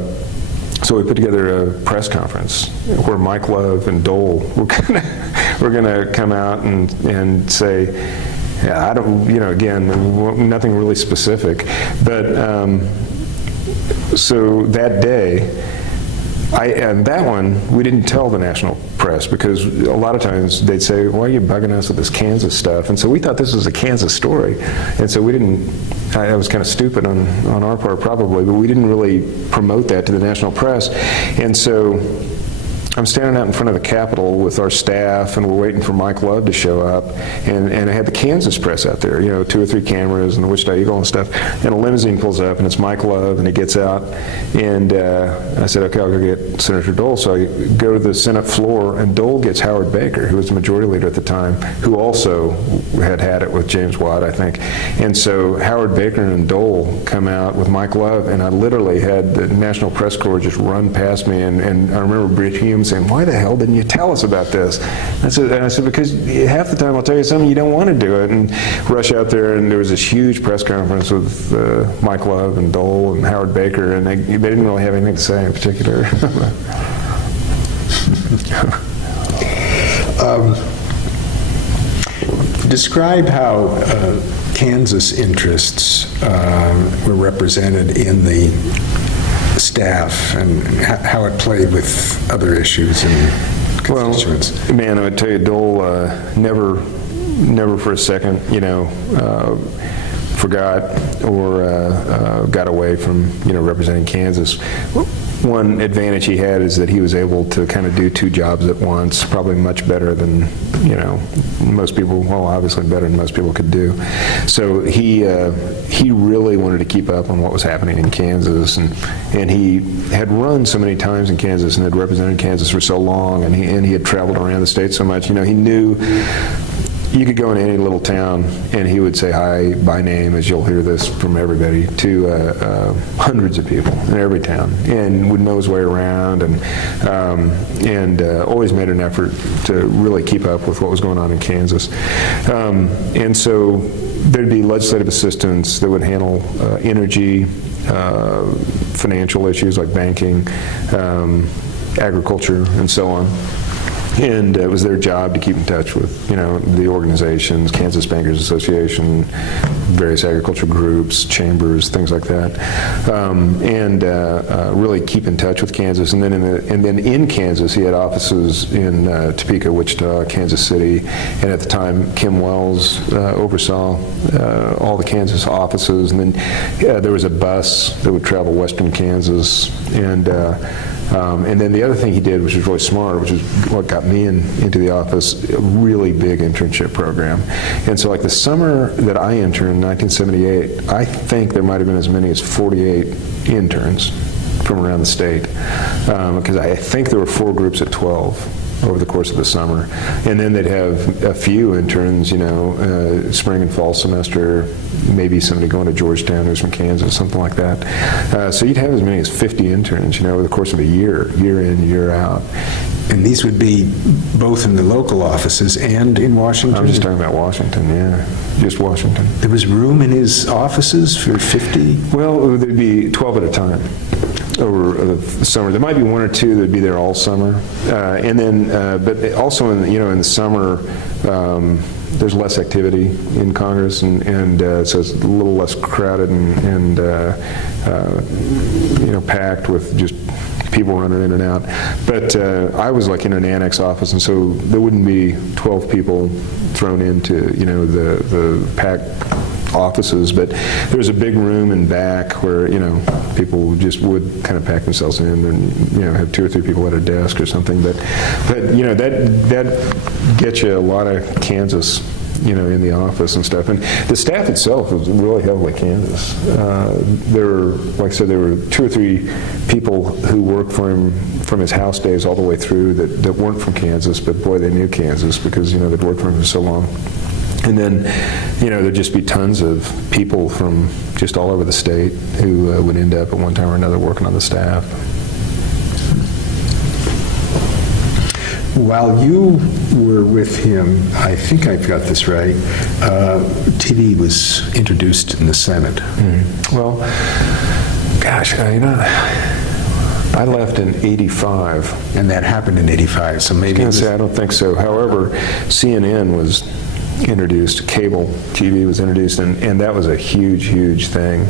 we put together a press conference where Mike Love and Dole were gonna come out and say, yeah, I don't, again, nothing really specific, but so that day, and that one, we didn't tell the national press because a lot of times they'd say, why are you bugging us with this Kansas stuff? And so we thought this was a Kansas story. And so we didn't, I was kind of stupid on our part probably, but we didn't really promote that to the national press. And so I'm standing out in front of the Capitol with our staff, and we're waiting for Mike Love to show up, and I had the Kansas press out there, 2 or 3 cameras and the Wichita Eagle and stuff, and a limousine pulls up, and it's Mike Love, and he gets out, and I said, okay, I'll go get Senator Dole. So I go to the Senate floor, and Dole gets Howard Baker, who was the majority leader at the time, who also had it with James Watt, I think. And so Howard Baker and Dole come out with Mike Love, and I literally had the National Press Corps just run past me, and I remember Bridget Hume saying, why the hell didn't you tell us about this? I said, because half the time I'll tell you something, you don't want to do it, and rush out there, and there was this huge press conference with Mike Love and Dole and Howard Baker, and they didn't really have anything to say in particular. Describe how Kansas interests were represented in the staff and how it played with other issues and constituents. Well, man, I would tell you, Dole never for a second, forgot or got away from, representing Kansas. One advantage he had is that he was able to kind of do two jobs at once, probably much better than, most people, well, obviously better than most people could do. So he really wanted to keep up on what was happening in Kansas, and he had run so many times in Kansas and had represented Kansas for so long, and he had traveled around the state so much. He knew you could go into any little town and he would say hi by name, as you'll hear this from everybody, to hundreds of people in every town, and would know his way around, and always made an effort to really keep up with what was going on in Kansas. And so there'd be legislative assistants that would handle energy, financial issues like banking, agriculture, and so on. And it was their job to keep in touch with, the organizations, Kansas Bankers Association, various agriculture groups, chambers, things like that, and really keep in touch with Kansas. And then in Kansas, he had offices in Topeka, Wichita, Kansas City, and at the time, Kim Wells oversaw all the Kansas offices. And then there was a bus that would travel western Kansas, and then the other thing he did, which was really smart, which is what got me into the office, a really big internship program. And so like the summer that I interned in 1978, I think there might have been as many as 48 interns from around the state, because I think there were 4 groups of 12 over the course of the summer. And then they'd have a few interns, spring and fall semester, maybe somebody going to Georgetown who's from Kansas, something like that. So you'd have as many as 50 interns, over the course of a year in, year out. And these would be both in the local offices and in Washington? I'm just talking about Washington, yeah, just Washington. There was room in his offices for 50? Well, there'd be 12 at a time over the summer. There might be 1 or 2 that'd be there all summer, and then, but also in the summer, there's less activity in Congress, and so it's a little less crowded and packed with just people running in and out. But I was like in an annex office, and so there wouldn't be 12 people thrown into the packed offices, but there was a big room in back where people just would kind of pack themselves in and have 2 or 3 people at a desk or something. But that gets you a lot of Kansas in the office and stuff. And the staff itself was really heavily Kansas. There were, like I said, there were 2 or 3 people who worked for him from his house days all the way through that weren't from Kansas, but boy, they knew Kansas because they'd worked for him for so long. And then, there'd just be tons of people from just all over the state who would end up at one time or another working on the staff. While you were with him, I think I've got this right, TV was introduced in the Senate. Well, gosh, I left in '85. And that happened in '85, so maybe... I don't think so. However, CNN was introduced, cable TV was introduced, and that was a huge, huge thing.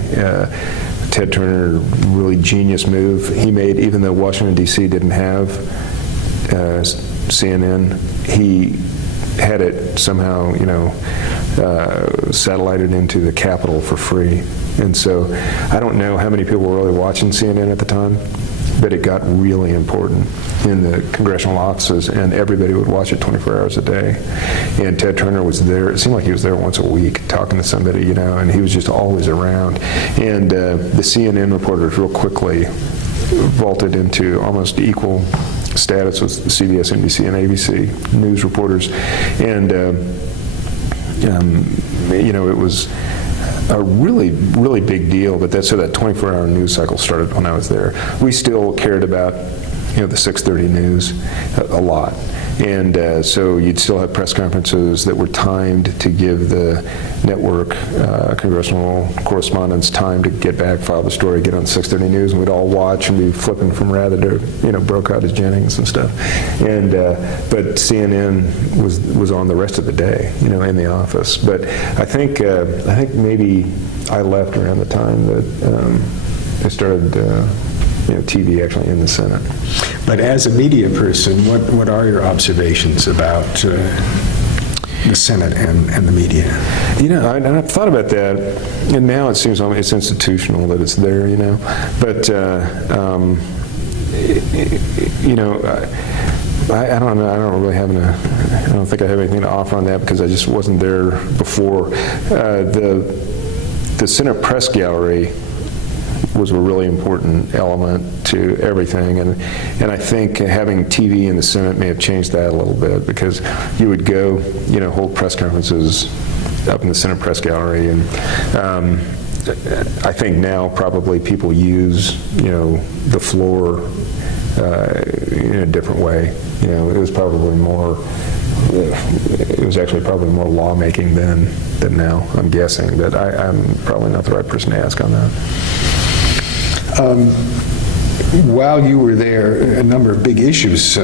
Ted Turner, really genius move he made, even though Washington, D.C. didn't have CNN. He had it somehow, satellited into the Capitol for free. And so I don't know how many people were really watching CNN at the time, but it got really important in the congressional offices, and everybody would watch it 24 hours a day. And Ted Turner was there. It seemed like he was there once a week talking to somebody, and he was just always around. And the CNN reporters real quickly vaulted into almost equal status with CBS, NBC, and ABC news reporters. And, it was a really, really big deal, but that 24-hour news cycle started when I was there. We still cared about the 6:30 news a lot. And so you'd still have press conferences that were timed to give the network congressional correspondents time to get back, file the story, get on 6:30 News, and we'd all watch and be flipping from Rather to, Brokaw to Jennings and stuff. And but CNN was on the rest of the day, in the office. But I think maybe I left around the time that they started. TV actually in the Senate. But as a media person, what are your observations about the Senate and the media? I've thought about that, and now it seems it's institutional that it's there, But, I don't know. I don't really have I don't think I have anything to offer on that because I just wasn't there before. The Senate press gallery was a really important element to everything, and I think having TV in the Senate may have changed that a little bit, because you would go, hold press conferences up in the Senate press gallery, and I think now probably people use, the floor in a different way. It was probably more. It was actually probably more lawmaking then than now, I'm guessing, but I'm probably not the right person to ask on that. While you were there, a number of big issues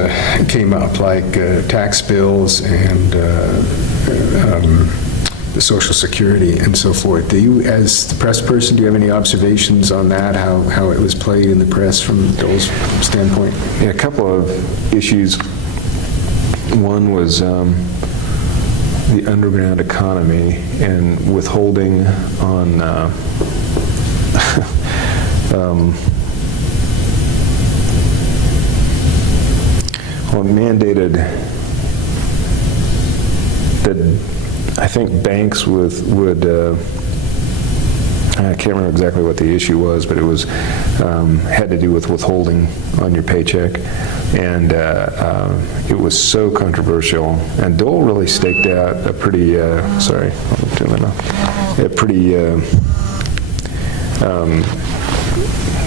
came up, like tax bills and the Social Security and so forth. Do you, as the press person, do you have any observations on that, how it was played in the press from Dole's standpoint? Yeah, a couple of issues. One was the underground economy and withholding on mandated that I think banks would I can't remember exactly what the issue was, but it was had to do with withholding on your paycheck, and it was so controversial. And Dole really staked out a pretty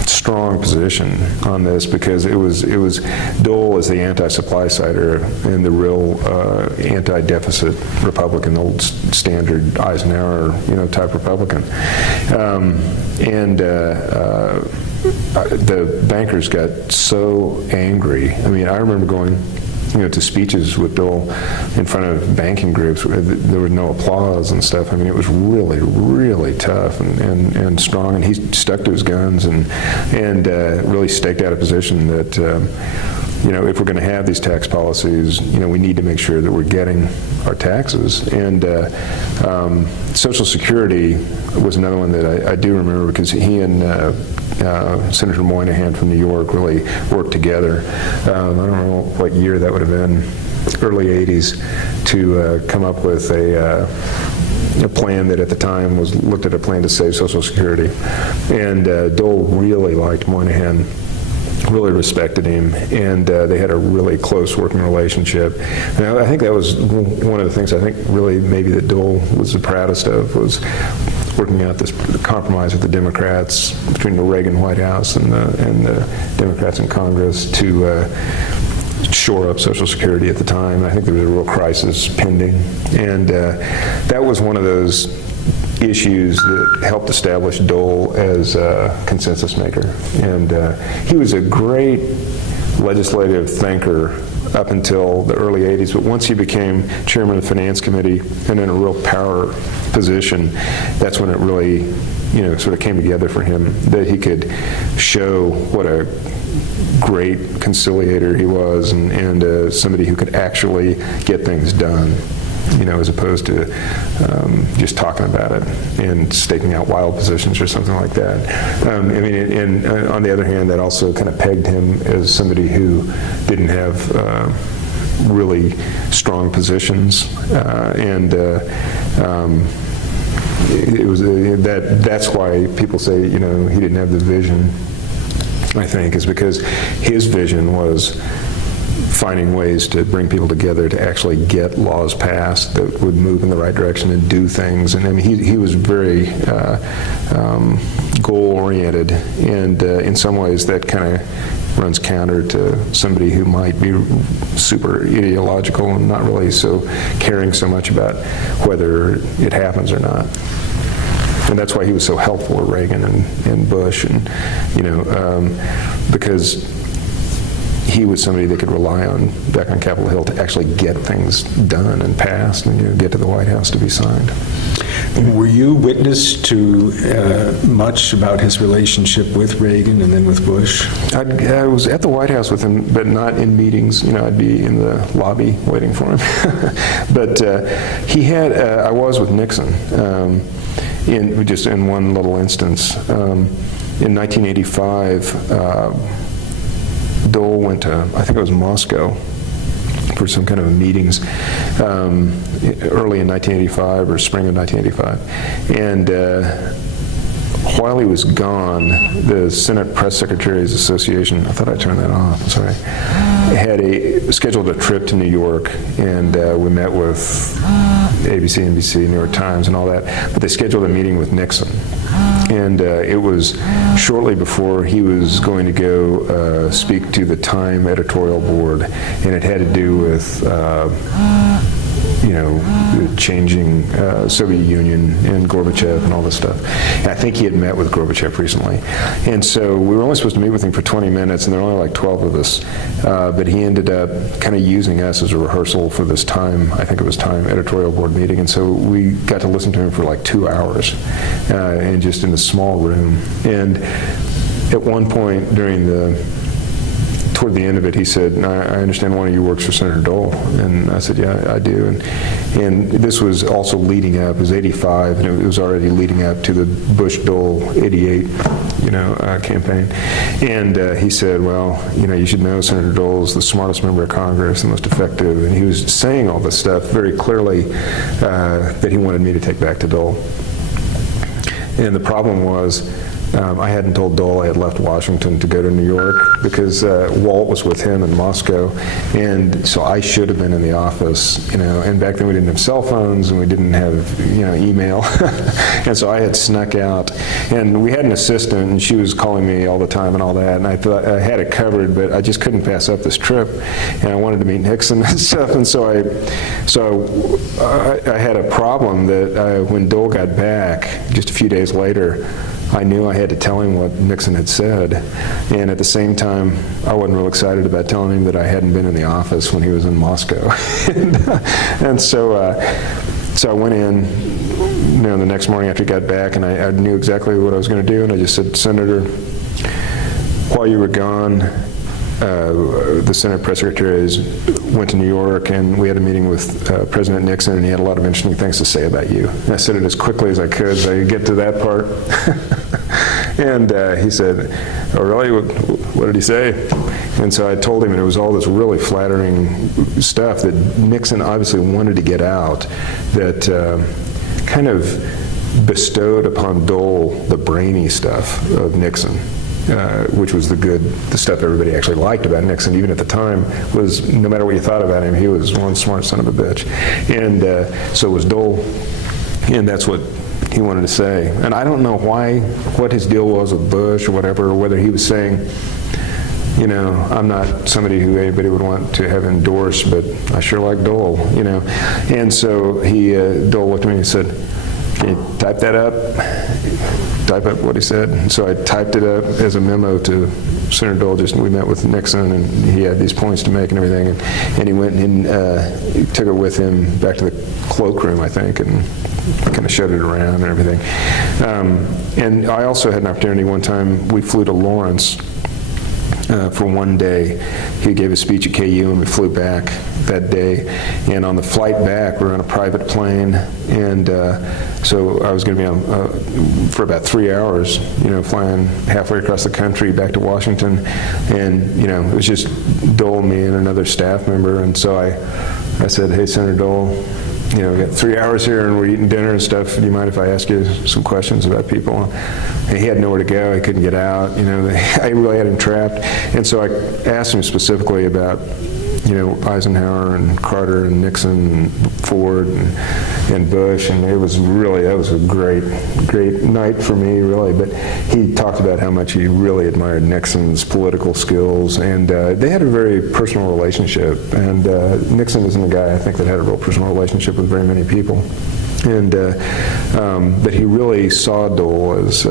strong position on this, because it was Dole as the anti-supply sider and the real anti-deficit Republican, old standard Eisenhower type Republican, and the bankers got so angry. I mean, I remember going to speeches with Dole in front of banking groups. There was no applause and stuff. I mean, it was really, really tough and strong, and he stuck to his guns and really staked out a position that, if we're going to have these tax policies, we need to make sure that we're getting our taxes. And Social Security was another one that I do remember, because he and Senator Moynihan from New York really worked together. I don't know what year that would have been, early 80s, to come up with a plan that at the time was looked at a plan to save Social Security. And Dole really liked Moynihan, really respected him, and they had a really close working relationship. And I think that was one of the things I think really maybe that Dole was the proudest of, was working out this compromise with the Democrats between the Reagan White House and the Democrats in Congress to shore up Social Security at the time. I think there was a real crisis pending, and that was one of those issues that helped establish Dole as a consensus maker. And he was a great legislative thinker up until the early 80s, but once he became chairman of the Finance Committee and in a real power position, that's when it really, sort of came together for him, that he could show what a great conciliator he was, and somebody who could actually get things done, as opposed to just talking about it and staking out wild positions or something like that. And on the other hand, that also kind of pegged him as somebody who didn't have really strong positions, and it was that's why people say he didn't have the vision, I think, is because his vision was finding ways to bring people together to actually get laws passed that would move in the right direction and do things. And I mean, he was very goal-oriented, and in some ways that kind of runs counter to somebody who might be super ideological and not really so caring so much about whether it happens or not. And that's why he was so helpful with Reagan and Bush, and because he was somebody they could rely on back on Capitol Hill to actually get things done and passed and get to the White House to be signed. Were you witness to much about his relationship with Reagan and then with Bush? I was at the White House with him, but not in meetings. I'd be in the lobby waiting for him. But he had, I was with Nixon, just in one little instance. In 1985, Dole went to, I think it was Moscow, for some kind of meetings early in 1985 or spring of 1985. And while he was gone, the Senate Press Secretaries Association, I thought I turned that off, sorry, had scheduled a trip to New York, and we met with ABC, NBC, New York Times, and all that, but they scheduled a meeting with Nixon. And it was shortly before he was going to go speak to the Time editorial board, and it had to do with changing Soviet Union and Gorbachev and all this stuff. And I think he had met with Gorbachev recently. And so we were only supposed to meet with him for 20 minutes, and there were only like 12 of us. But he ended up kind of using us as a rehearsal for this Time, I think it was Time editorial board meeting. And so we got to listen to him for like 2 hours, and just in a small room. And at one point toward the end of it, he said, I understand one of you works for Senator Dole. And I said, yeah, I do. And this was also leading up, it was 85, and it was already leading up to the Bush-Dole 88, campaign. And he said, well, you should know Senator Dole is the smartest member of Congress, the most effective. And he was saying all this stuff very clearly that he wanted me to take back to Dole. And the problem was, I hadn't told Dole I had left Washington to go to New York because Walt was with him in Moscow, and so I should have been in the office, and back then we didn't have cell phones and we didn't have, email, and so I had snuck out, and we had an assistant, and she was calling me all the time and all that, and I thought I had it covered, but I just couldn't pass up this trip, and I wanted to meet Nixon and stuff, and so I had a problem that when Dole got back, just a few days later, I knew I had to tell him what Nixon had said, and at the same time, I wasn't real excited about telling him that I hadn't been in the office when he was in Moscow. and so I went in, the next morning after he got back, and I knew exactly what I was going to do, and I just said, Senator, while you were gone, the Senate press secretaries went to New York, and we had a meeting with President Nixon, and he had a lot of interesting things to say about you. And I said it as quickly as I could so I could get to that part. And he said, oh, really? What did he say? And so I told him, and it was all this really flattering stuff that Nixon obviously wanted to get out, that kind of bestowed upon Dole the brainy stuff of Nixon. Which was the stuff everybody actually liked about Nixon, even at the time, was no matter what you thought about him, he was one smart son of a bitch. And so was Dole, and that's what he wanted to say. And I don't know what his deal was with Bush or whatever, or whether he was saying, I'm not somebody who anybody would want to have endorsed, but I sure like Dole, And so Dole looked at me and said, can you type that up? Type up what he said. And so I typed it up as a memo to Senator Dole. We met with Nixon, and he had these points to make and everything. And he went and he took it with him back to the cloakroom, I think, and kind of showed it around and everything. And I also had an opportunity one time. We flew to Lawrence for one day. He gave a speech at KU, and we flew back that day. And on the flight back, we were on a private plane, and so I was going to be on for about 3 hours, flying halfway across the country back to Washington. And it was just Dole, me, and another staff member. And so I said, hey, Senator Dole, we got 3 hours here and we're eating dinner and stuff. Do you mind if I ask you some questions about people? And he had nowhere to go. He couldn't get out. I really had him trapped. And so I asked him specifically about Eisenhower and Carter and Nixon and Ford and Bush, and that was a great night for me, really. But he talked about how much he really admired Nixon's political skills, and they had a very personal relationship. And Nixon isn't a guy, I think, that had a real personal relationship with very many people. And but he really saw Dole as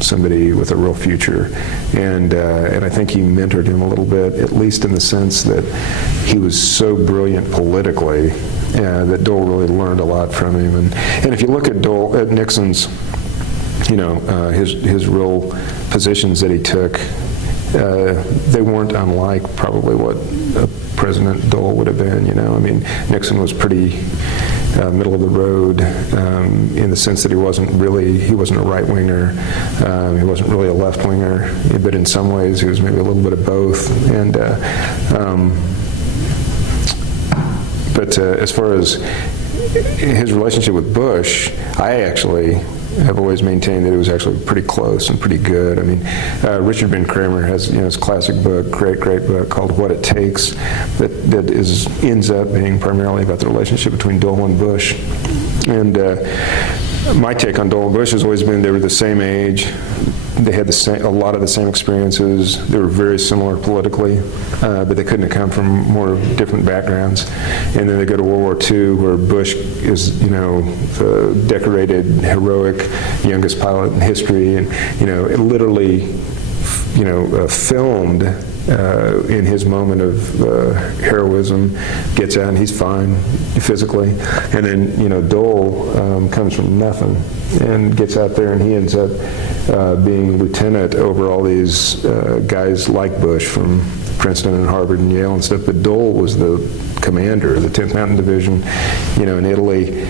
somebody with a real future, and I think he mentored him a little bit, at least in the sense that he was so brilliant politically that Dole really learned a lot from him. And if you look at Nixon's, his real positions that he took, they weren't unlike probably what President Dole would have been. Nixon was pretty middle of the road in the sense that he wasn't a right winger, he wasn't really a left winger, but in some ways he was maybe a little bit of both. And but as far as his relationship with Bush, I actually have always maintained that it was actually pretty close and pretty good. Richard Ben Kramer has his classic book, great book called What It Takes, that ends up being primarily about the relationship between Dole and Bush. And my take on Dole and Bush has always been they were the same age. They had a lot of the same experiences. They were very similar politically, but they couldn't have come from more different backgrounds. And then they go to World War II, where Bush is, the decorated, heroic, youngest pilot in history, and it literally, filmed in his moment of heroism, gets out and he's fine physically. And then, Dole comes from nothing and gets out there, and he ends up being lieutenant over all these guys like Bush from Princeton and Harvard and Yale and stuff. But Dole was the commander of the 10th Mountain Division, in Italy,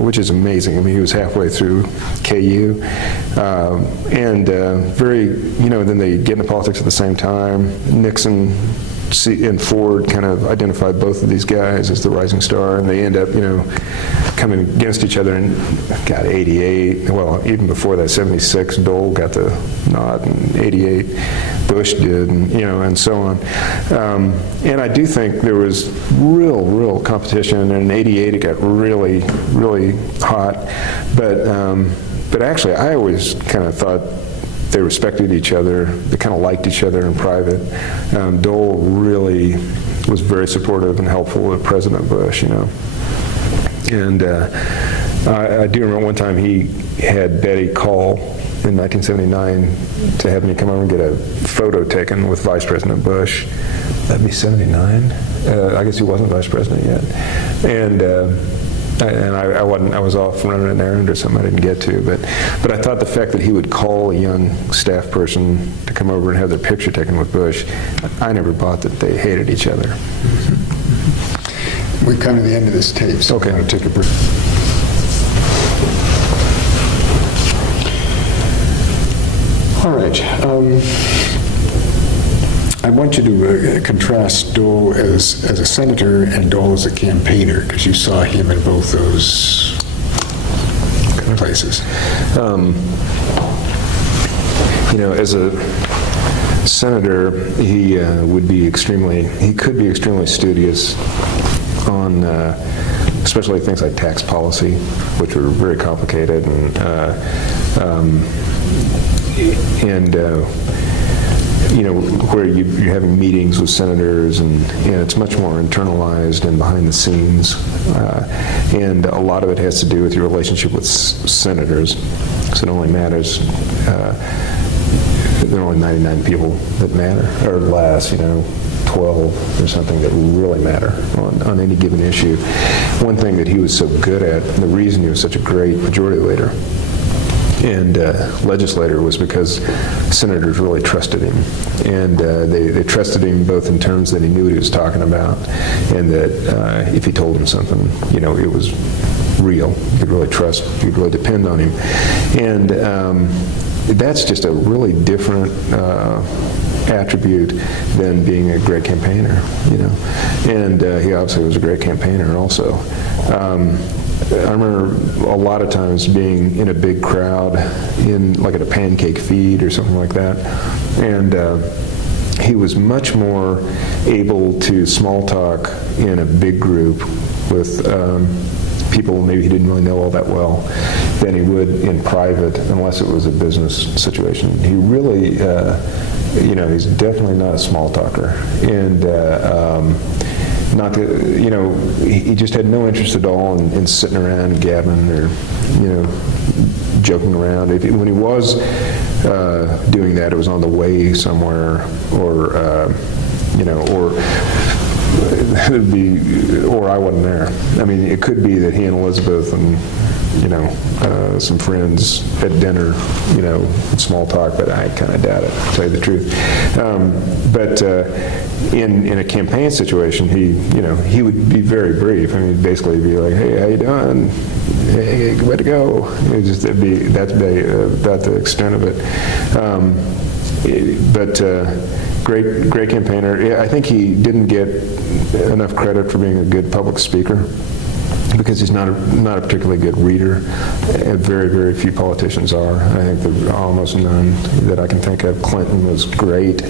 which is amazing. He was halfway through KU, then they get into politics at the same time. Nixon and Ford kind of identified both of these guys as the rising star, and they end up, coming against each other. And got 88. Well, even before that, 76, Dole got the nod, and 88, Bush did, and so on. And I do think there was real competition. And in 88, it got really hot. But actually, I always kind of thought they respected each other. They kind of liked each other in private. Dole really was very supportive and helpful of President Bush, And I do remember one time he had Betty call in 1979 to have me come over and get a photo taken with Vice President Bush. That'd be 79. I guess he wasn't Vice President yet. And I was off running an errand or something I didn't get to, but I thought the fact that he would call a young staff person to come over and have their picture taken with Bush, I never bought that they hated each other. We've come to the end of this tape, so okay. I'm going to take a break. All right. I want you to contrast Dole as a senator and Dole as a campaigner, because you saw him in both those places. As a senator, he could be extremely studious on especially things like tax policy, which were very complicated, where you're having meetings with senators, and it's much more internalized and behind the scenes, and a lot of it has to do with your relationship with senators. So it only matters. There are only 99 people that matter, or less, 12 or something that really matter on any given issue. One thing that he was so good at, and the reason he was such a great majority leader and legislator, was because senators really trusted him. And they trusted him both in terms that he knew what he was talking about, and that if he told them something, it was real. You could really trust, you could really depend on him. And that's just a really different attribute than being a great campaigner, And he obviously was a great campaigner also. I remember a lot of times being in a big crowd, like at a pancake feed or something like that, and he was much more able to small talk in a big group with people maybe he didn't really know all that well than he would in private, unless it was a business situation. He really, he's definitely not a small talker, and not that, he just had no interest at all in sitting around gabbing or, joking around. When he was doing that, it was on the way somewhere, or it'd be, or I wasn't there. I mean, it could be that he and Elizabeth and some friends at dinner, small talk, but I kind of doubt it, to tell you the truth. But in a campaign situation, he would be very brief. I mean, basically be like, "Hey, how you doing? Hey, way to go." That's about the extent of it. But great campaigner. I think he didn't get enough credit for being a good public speaker, because he's not a particularly good reader. Very, very few politicians are. I think there are almost none that I can think of. Clinton was great,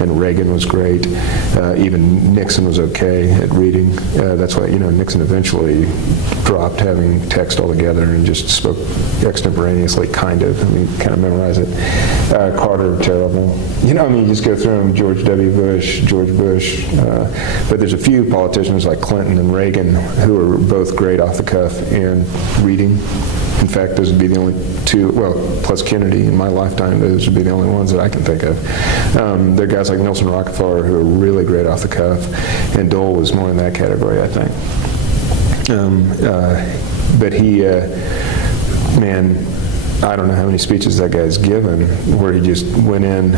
and Reagan was great. Even Nixon was okay at reading. That's why, Nixon eventually dropped having text altogether and just spoke extemporaneously, kind of. I mean, kind of memorize it. Carter, terrible. You just go through them. George W. Bush, George Bush. But there's a few politicians like Clinton and Reagan who are both great off the cuff and reading. In fact, those would be the only two, well, plus Kennedy in my lifetime, those would be the only ones that I can think of. There are guys like Nelson Rockefeller who are really great off the cuff, and Dole was more in that category, I think. But he, I don't know how many speeches that guy's given where he just went in.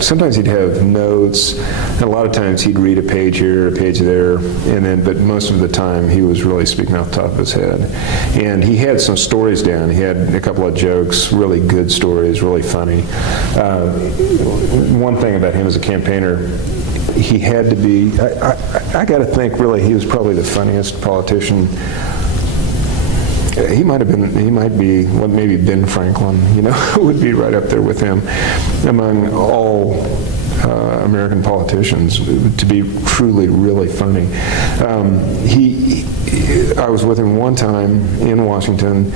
Sometimes he'd have notes, and a lot of times he'd read a page here, a page there, but most of the time he was really speaking off the top of his head. And he had some stories down. He had a couple of jokes, really good stories, really funny. One thing about him as a campaigner, he had to be, I got to think, really, he was probably the funniest politician. He might be, well, maybe Ben Franklin, would be right up there with him among all American politicians, to be truly, really funny. I was with him one time in Washington.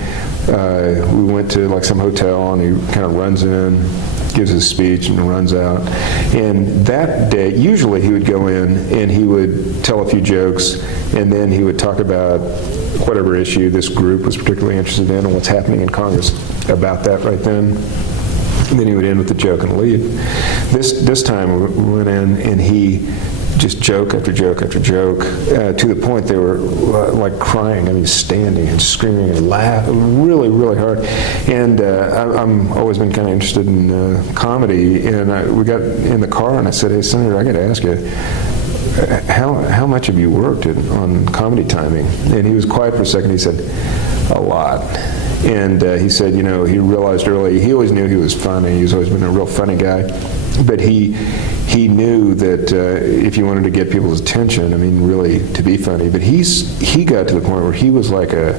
We went to like some hotel, and he kind of runs in, gives his speech, and runs out. And that day, usually he would go in and he would tell a few jokes, and then he would talk about whatever issue this group was particularly interested in and what's happening in Congress about that right then. And then he would end with the joke and leave. This time we went in and he just joke after joke after joke, to the point they were like crying. I mean, standing and screaming and laughing really, really hard. And I'm always been kind of interested in comedy. And we got in the car and I said, "Hey, Senator, I got to ask you, how much have you worked on comedy timing?" And he was quiet for a second. He said, "A lot." And he said, he realized early, he always knew he was funny. He's always been a real funny guy. But he knew that if you wanted to get people's attention, I mean, really, to be funny. But he got to the point where he was like a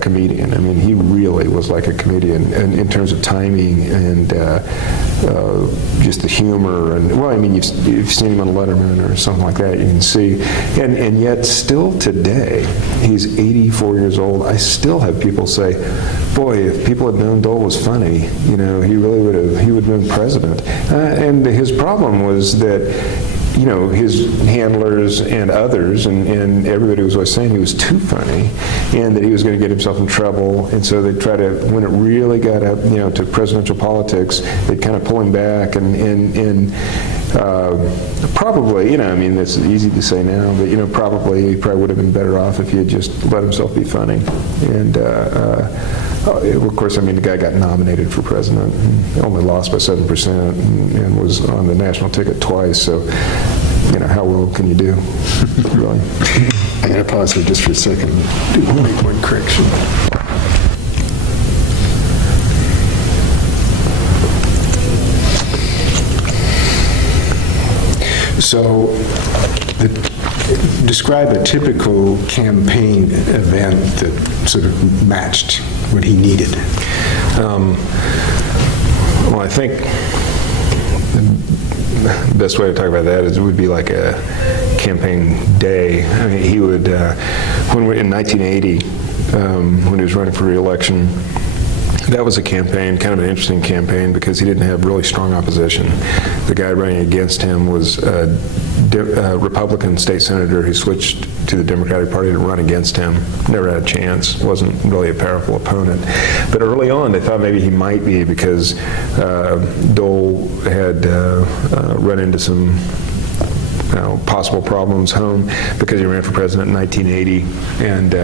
comedian. I mean, he really was like a comedian, and in terms of timing and just the humor. And well, I mean, you've seen him on Letterman or something like that. You can see, and yet still today, he's 84 years old. I still have people say, "Boy, if people had known Dole was funny, he really would have been president." And his problem was that, his handlers and others and everybody was always saying he was too funny and that he was going to get himself in trouble. And so they'd try to, when it really got up, to presidential politics, they'd kind of pull him back and probably, I mean, it's easy to say now, but, he probably would have been better off if he had just let himself be funny. And, of course, I mean, the guy got nominated for president and only lost by 7% and was on the national ticket twice. So, how well can you do, really? I'm going to pause here just for a second. Do make one correction. So, describe a typical campaign event that sort of matched what he needed. Well, I think best way to talk about that is it would be like a campaign day. I mean, he would, in 1980, when he was running for re-election, that was a campaign, kind of an interesting campaign, because he didn't have really strong opposition. The guy running against him was a Republican state senator who switched to the Democratic Party to run against him. Never had a chance. Wasn't really a powerful opponent. But early on, they thought maybe he might be, because Dole had run into some possible problems home because he ran for president in 1980, and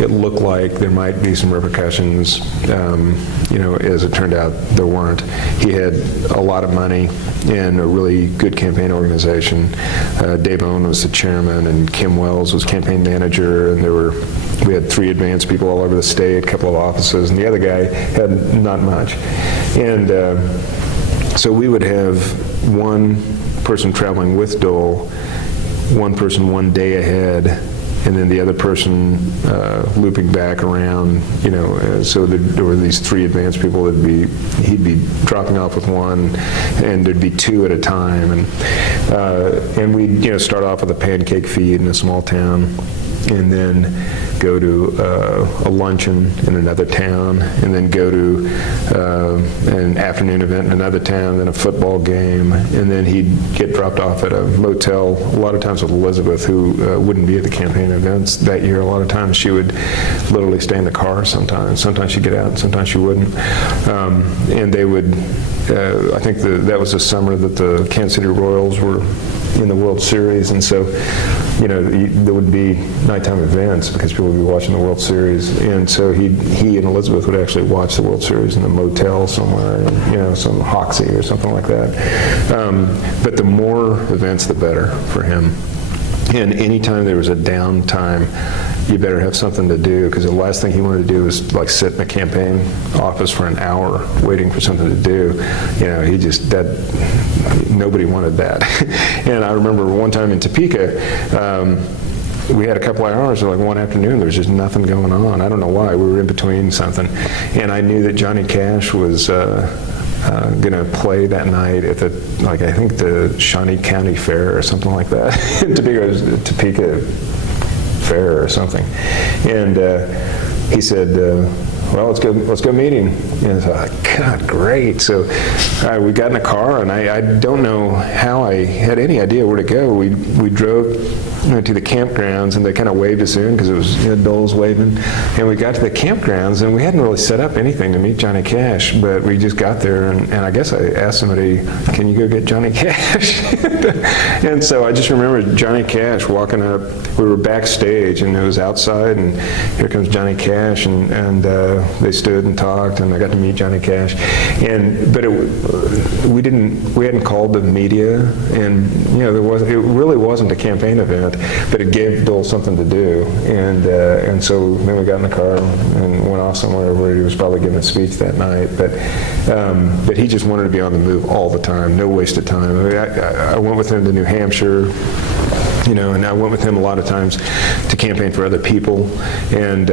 it looked like there might be some repercussions. As it turned out, there weren't. He had a lot of money and a really good campaign organization. Dave Owen was the chairman, and Kim Wells was campaign manager, and we had 3 advanced people all over the state, a couple of offices, and the other guy had not much. And so we would have one person traveling with Dole, one person one day ahead, and then the other person looping back around, so there were these 3 advanced people he'd be dropping off with one, and there'd be 2 at a time, and we'd start off with a pancake feed in a small town, and then go to a luncheon in another town, and then go to an afternoon event in another town, then a football game, and then he'd get dropped off at a motel, a lot of times with Elizabeth, who wouldn't be at the campaign events that year. A lot of times she would literally stay in the car sometimes. Sometimes she'd get out, and sometimes she wouldn't. And they would, I think that was the summer that the Kansas City Royals were in the World Series, and so there would be nighttime events because people would be watching the World Series, and so he and Elizabeth would actually watch the World Series in a motel somewhere, some Hoxie or something like that. But the more events, the better for him. And anytime there was a downtime, you better have something to do, because the last thing he wanted to do was like sit in a campaign office for an hour waiting for something to do. Nobody wanted that. And I remember one time in Topeka, we had a couple of hours, like one afternoon, there was just nothing going on. I don't know why. We were in between something. And I knew that Johnny Cash was going to play that night at I think the Shawnee County Fair or something like that. Topeka Fair or something. And he said, well, let's go meet him. And I thought, God, great. So we got in a car, and I don't know how I had any idea where to go. We drove to the campgrounds, and they kind of waved us in because it was Dole's waving. And we got to the campgrounds, and we hadn't really set up anything to meet Johnny Cash, but we just got there, and I guess I asked somebody, can you go get Johnny Cash? And so I just remember Johnny Cash walking up. We were backstage, and it was outside, and here comes Johnny Cash, and they stood and talked, and I got to meet Johnny Cash. But we hadn't called the media, and it really wasn't a campaign event, but it gave Dole something to do, and so then we got in the car and went off somewhere where he was probably giving a speech that night. But he just wanted to be on the move all the time, no wasted time. I mean, I went with him to New Hampshire. And I went with him a lot of times to campaign for other people, and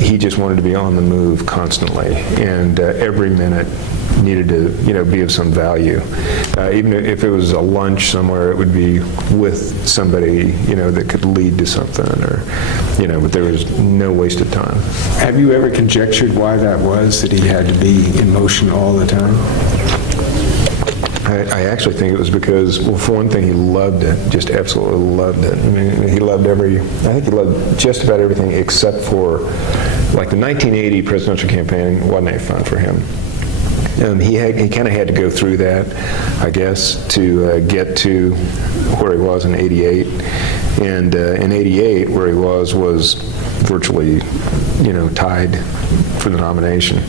he just wanted to be on the move constantly, and every minute needed to, be of some value. Even if it was a lunch somewhere, it would be with somebody, that could lead to something, or, but there was no wasted time. Have you ever conjectured why that was, that he had to be in motion all the time? I actually think it was because, well, for one thing, he loved it, just absolutely loved it. I mean, he loved just about everything except for, like, the 1980 presidential campaign wasn't any fun for him. He kind of had to go through that, I guess, to get to where he was in 88. And in 88, where he was virtually, tied for the nomination.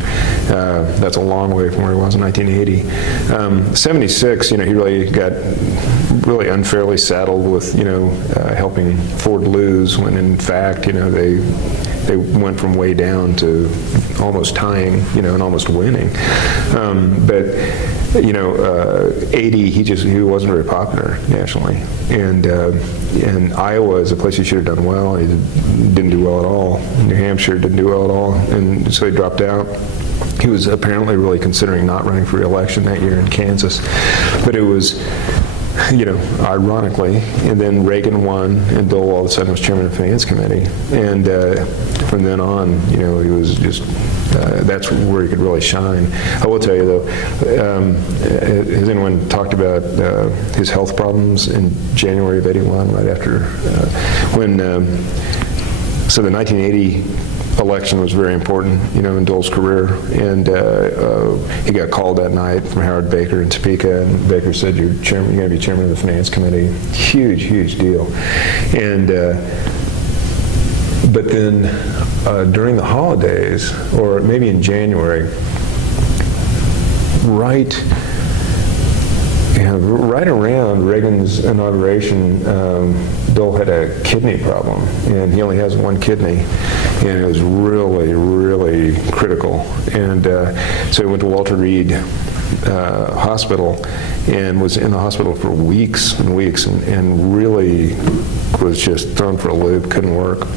That's a long way from where he was in 1980. 76, he really got unfairly saddled with, helping Ford lose, when in fact, they went from way down to almost tying, and almost winning. But 80, he wasn't very popular nationally, and Iowa is a place he should have done well. He didn't do well at all. New Hampshire didn't do well at all, and so he dropped out. he was apparently really considering not running for re-election that year in Kansas. But it was, ironically, and then Reagan won, and Dole all of a sudden was chairman of the Finance Committee. And from then on, he was just, that's where he could really shine. I will tell you, though, has anyone talked about his health problems in January of '81, right after, so the 1980 election was very important, in Dole's career, and he got called that night from Howard Baker in Topeka, and Baker said, you're going to be chairman of the Finance Committee. Huge, huge deal. And but then during the holidays, or maybe in January, right around Reagan's inauguration, Dole had a kidney problem, and he only has one kidney, and it was really, really critical. And so he went to Walter Reed Hospital and was in the hospital for weeks and weeks, and really was just thrown for a loop, couldn't work.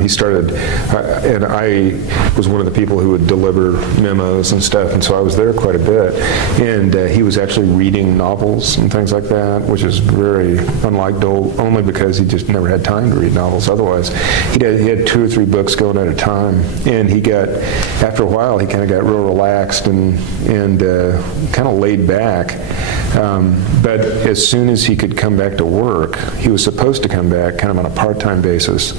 He started, and I was one of the people who would deliver memos and stuff, and so I was there quite a bit. And he was actually reading novels and things like that, which is very unlike Dole, only because he just never had time to read novels. Otherwise, he had 2 or 3 books going at a time. And after a while, he kind of got real relaxed and kind of laid back. But as soon as he could come back to work, he was supposed to come back kind of on a part-time basis.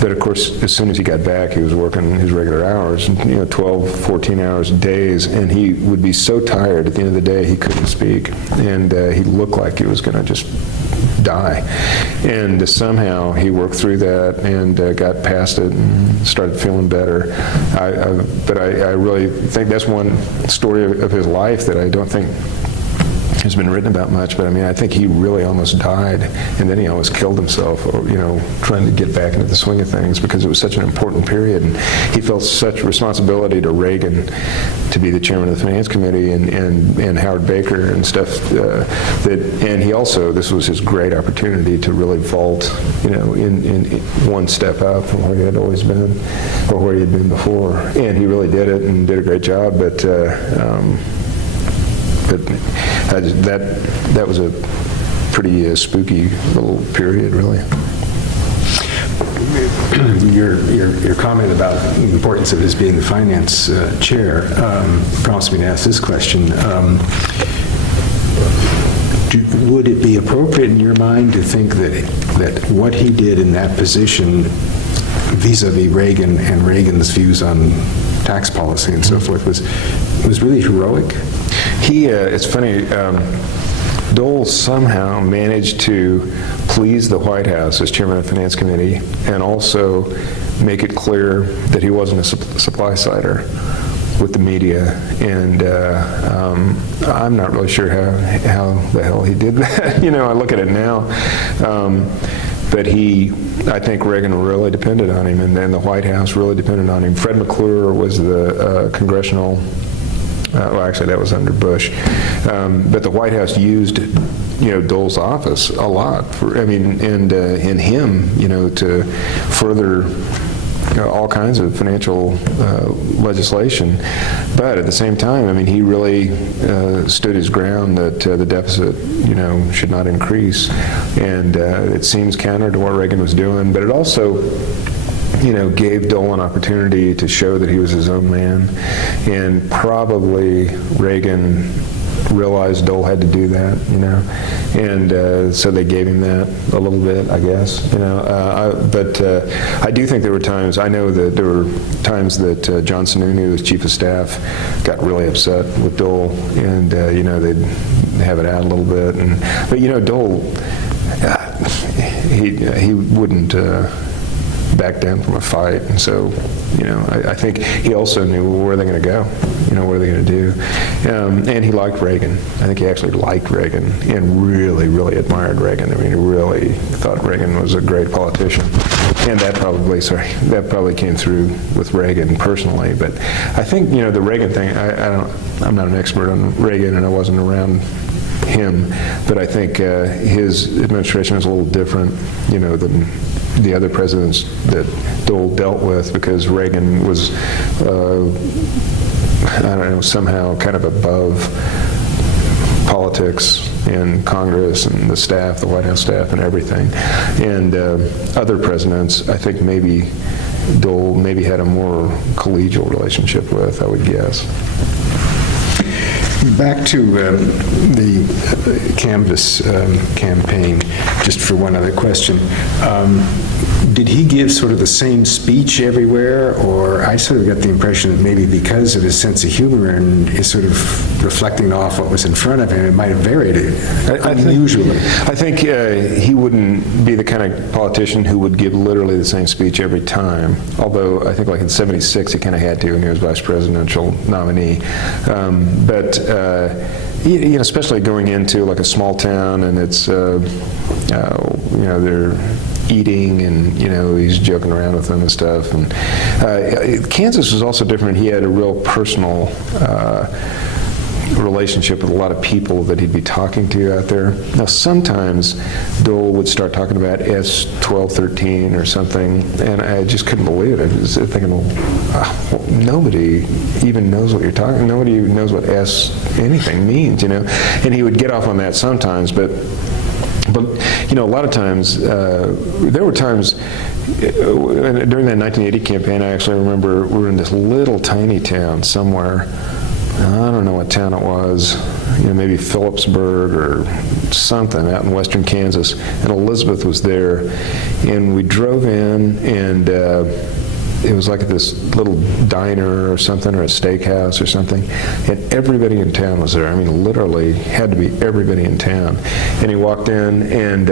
But of course, as soon as he got back, he was working his regular hours, 12, 14 hours days, and he would be so tired at the end of the day he couldn't speak, and he looked like he was going to just die. And somehow he worked through that and got past it and started feeling better. But I really think that's one story of his life that I don't think has been written about much, but I think he really almost died, and then he almost killed himself, trying to get back into the swing of things, because it was such an important period, and he felt such responsibility to Reagan to be the chairman of the Finance Committee, and Howard Baker and stuff, and he also, this was his great opportunity to really vault, in one step up from where he had always been, or where he had been before, and he really did it, and did a great job, but that was a pretty spooky little period, really. Your comment about the importance of his being the finance chair prompts me to ask this question. Would it be appropriate in your mind to think that what he did in that position vis-a-vis Reagan and Reagan's views on tax policy and so forth was really heroic? It's funny, Dole somehow managed to please the White House as chairman of the Finance Committee, and also make it clear that he wasn't a supply-sider with the media. And I'm not really sure how the hell he did that. I look at it now. But I think Reagan really depended on him, and then the White House really depended on him. Fred McClure was the congressional, well, actually that was under Bush, but the White House used, Dole's office a lot and him, to further all kinds of financial legislation. But at the same time, he really stood his ground that the deficit, should not increase. And it seems counter to what Reagan was doing, but it also, gave Dole an opportunity to show that he was his own man. And probably Reagan realized Dole had to do that, and so they gave him that a little bit, I guess, but I do think there were times, I know that there were times that John Sununu, who was chief of staff, got really upset with Dole, and, they'd have it out a little bit, but Dole, he wouldn't back down from a fight, and so, I think he also knew, well, where are they going to go? What are they going to do? And he liked Reagan. I think he actually liked Reagan and really, really admired Reagan. He really thought Reagan was a great politician. And that probably came through with Reagan personally. But I think, the Reagan thing, I'm not an expert on Reagan, and I wasn't around him, but I think his administration is a little different, than the other presidents that Dole dealt with, because Reagan was, somehow kind of above politics in Congress and the staff, the White House staff and everything. And other presidents, I think maybe Dole had a more collegial relationship with, I would guess. Back to the Canvass campaign, just for one other question. Did he give sort of the same speech everywhere, or I sort of got the impression that maybe because of his sense of humor and his sort of reflecting off what was in front of him, it might have varied unusually? I think he wouldn't be the kind of politician who would give literally the same speech every time, although I think like in '76 he kind of had to when he was vice presidential nominee. But especially going into like a small town and it's, they're eating and, he's joking around with them and stuff. And Kansas was also different. He had a real personal relationship with a lot of people that he'd be talking to out there. Now, sometimes Dole would start talking about S-1213 or something, and I just couldn't believe it. I was thinking, well, nobody even knows what you're talking. Nobody even knows what S anything means, And he would get off on that sometimes, but a lot of times, there were times during that 1980 campaign, I actually remember we were in this little tiny town somewhere. I don't know what town it was, maybe Phillipsburg or something out in western Kansas, and Elizabeth was there, and we drove in, and it was like this little diner or something, or a steakhouse or something, and everybody in town was there. I mean, literally had to be everybody in town. And he walked in, and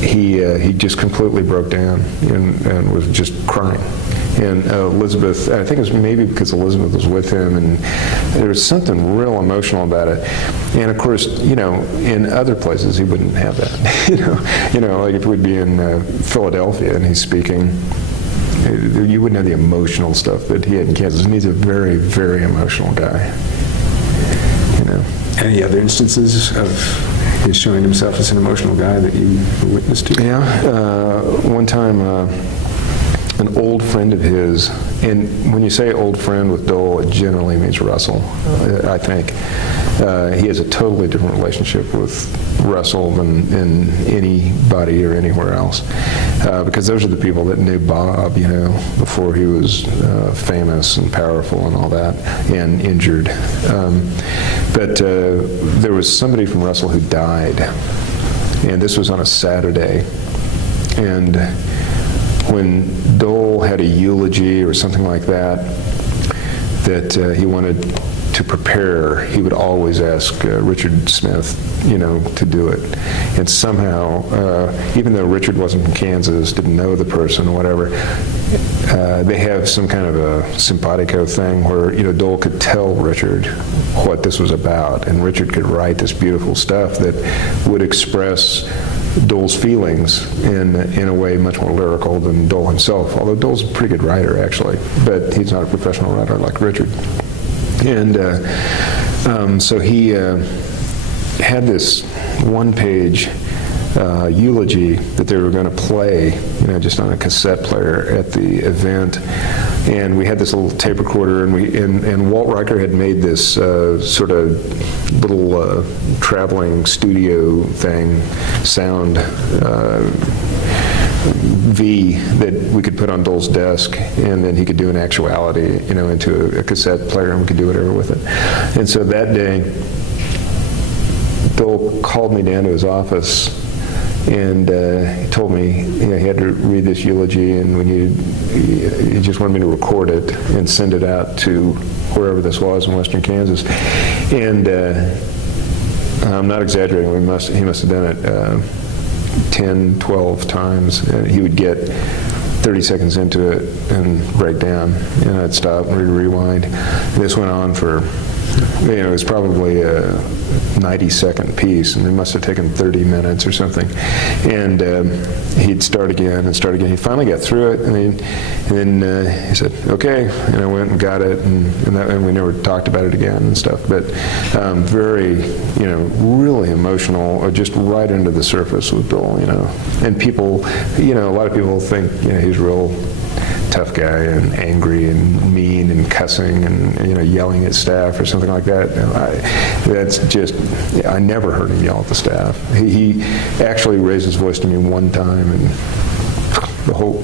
he just completely broke down and was just crying. And Elizabeth, I think it was maybe because Elizabeth was with him, and there was something real emotional about it. And of course, in other places he wouldn't have that. Like if we'd be in Philadelphia and he's speaking, you wouldn't have the emotional stuff that he had in Kansas. And he's a very, very emotional guy. Any other instances of his showing himself as an emotional guy that you witnessed to? Yeah, one time. An old friend of his, and when you say old friend with Dole, it generally means Russell, I think. He has a totally different relationship with Russell than anybody or anywhere else, because those are the people that knew Bob, before he was famous and powerful and all that, and injured. But there was somebody from Russell who died, and this was on a Saturday, and when Dole had a eulogy or something like that he wanted to prepare, he would always ask Richard Smith, to do it. And somehow, even though Richard wasn't from Kansas, didn't know the person or whatever, they have some kind of a simpatico thing where, Dole could tell Richard what this was about, and Richard could write this beautiful stuff that would express Dole's feelings in a way much more lyrical than Dole himself, although Dole's a pretty good writer, actually, but he's not a professional writer like Richard. And so he had this one-page eulogy that they were going to play, just on a cassette player at the event. And we had this little tape recorder, and Walt Riker had made this sort of little traveling studio thing, sound V, that we could put on Dole's desk, and then he could do an actuality, into a cassette player, and we could do whatever with it. And so that day, Dole called me down to his office, and he told me he had to read this eulogy, and he just wanted me to record it and send it out to wherever this was in western Kansas. And I'm not exaggerating, he must have done it 10, 12 times. And he would get 30 seconds into it and break down, and I'd stop and rewind. And this went on for it was probably a 90-second piece, and it must have taken 30 minutes or something. And he'd start again and start again. He finally got through it, and then he said, "Okay," and I went and got it, and we never talked about it again and stuff. But very, really emotional, just right under the surface with Dole, And people, a lot of people think, he's real tough guy and angry and mean and cussing and yelling at staff or something like that. That's just, I never heard him yell at the staff. He actually raised his voice to me one time, and the whole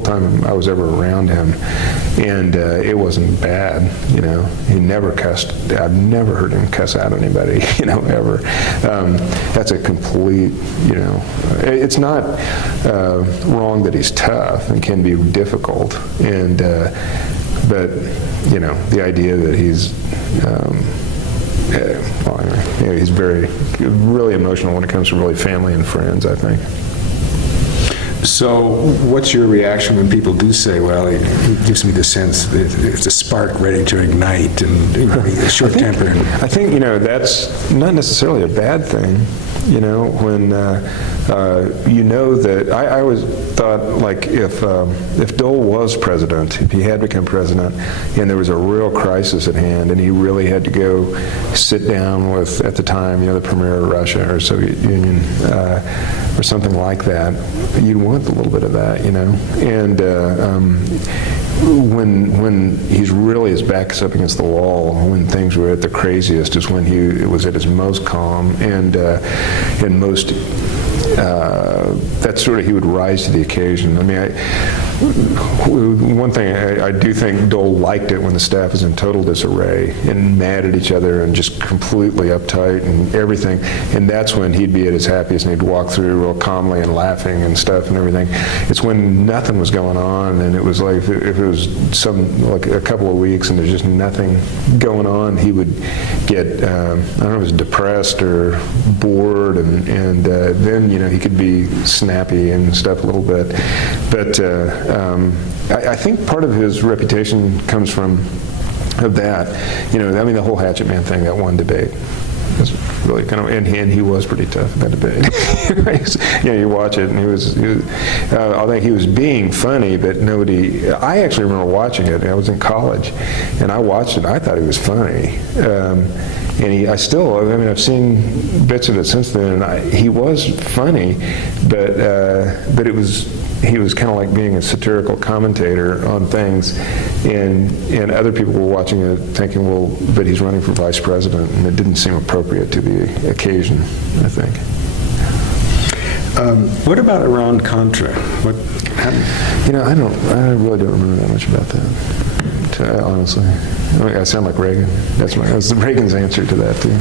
time I was ever around him, and it wasn't bad. He never cussed. I've never heard him cuss out anybody, ever. That's a complete, it's not wrong that he's tough and can be difficult, and but the idea that he's he's really emotional when it comes to really family and friends, I think. So what's your reaction when people do say, well, he gives me the sense that it's a spark ready to ignite, and he's short-tempered? I think, that's not necessarily a bad thing, when that I always thought, like, if Dole was president, if he had become president, and there was a real crisis at hand, and he really had to go sit down with, at the time, the premier of Russia or Soviet Union, or something like that, you'd want a little bit of that, And when he's really, his back is up against the wall, when things were at the craziest, is when he was at his most calm and most. That's sort of, he would rise to the occasion. One thing, I do think Dole liked it when the staff was in total disarray and mad at each other and just completely uptight and everything. And that's when he'd be at his happiest, and he'd walk through real calmly and laughing and stuff and everything. It's when nothing was going on, and it was like, if it was like a couple of weeks and there's just nothing going on, he would get, I don't know, was depressed or bored, and then, he could be snappy and stuff a little bit. But I think part of his reputation comes from that. The whole Hatchet Man thing, that one debate, was really kind of, and he was pretty tough in that debate. You watch it, and he was I think he was being funny, but nobody. I actually remember watching it. I was in college, and I watched it. I thought he was funny. And I've seen bits of it since then, and he was funny, but he was kind of like being a satirical commentator on things, and other people were watching it thinking, well, but he's running for vice president, and it didn't seem appropriate to the occasion, I think. What about Iran-Contra? What happened? I really don't remember that much about that, honestly. I sound like Reagan. That's Reagan's answer to that, too.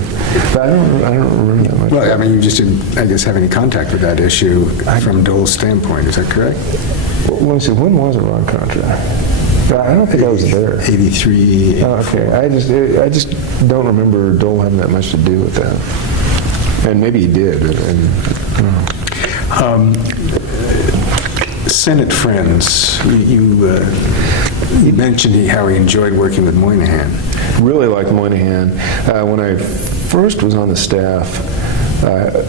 But I don't remember that much. Well, you just didn't, I guess, have any contact with that issue from Dole's standpoint. Is that correct? Well, let me see. When was Iran-Contra? I don't think I was there. 83. Oh, okay. I just don't remember Dole having that much to do with that. And maybe he did. Senate friends, you mentioned how he enjoyed working with Moynihan. Really liked Moynihan. When I first was on the staff,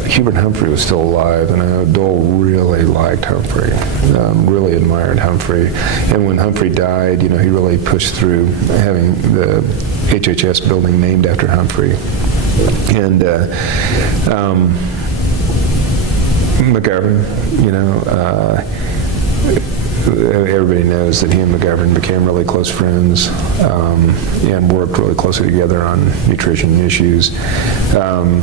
Hubert Humphrey was still alive, and I know Dole really liked Humphrey, really admired Humphrey. And when Humphrey died, he really pushed through having the HHS building named after Humphrey. And McGovern, everybody knows that he and McGovern became really close friends and worked really closely together on nutrition issues. I'm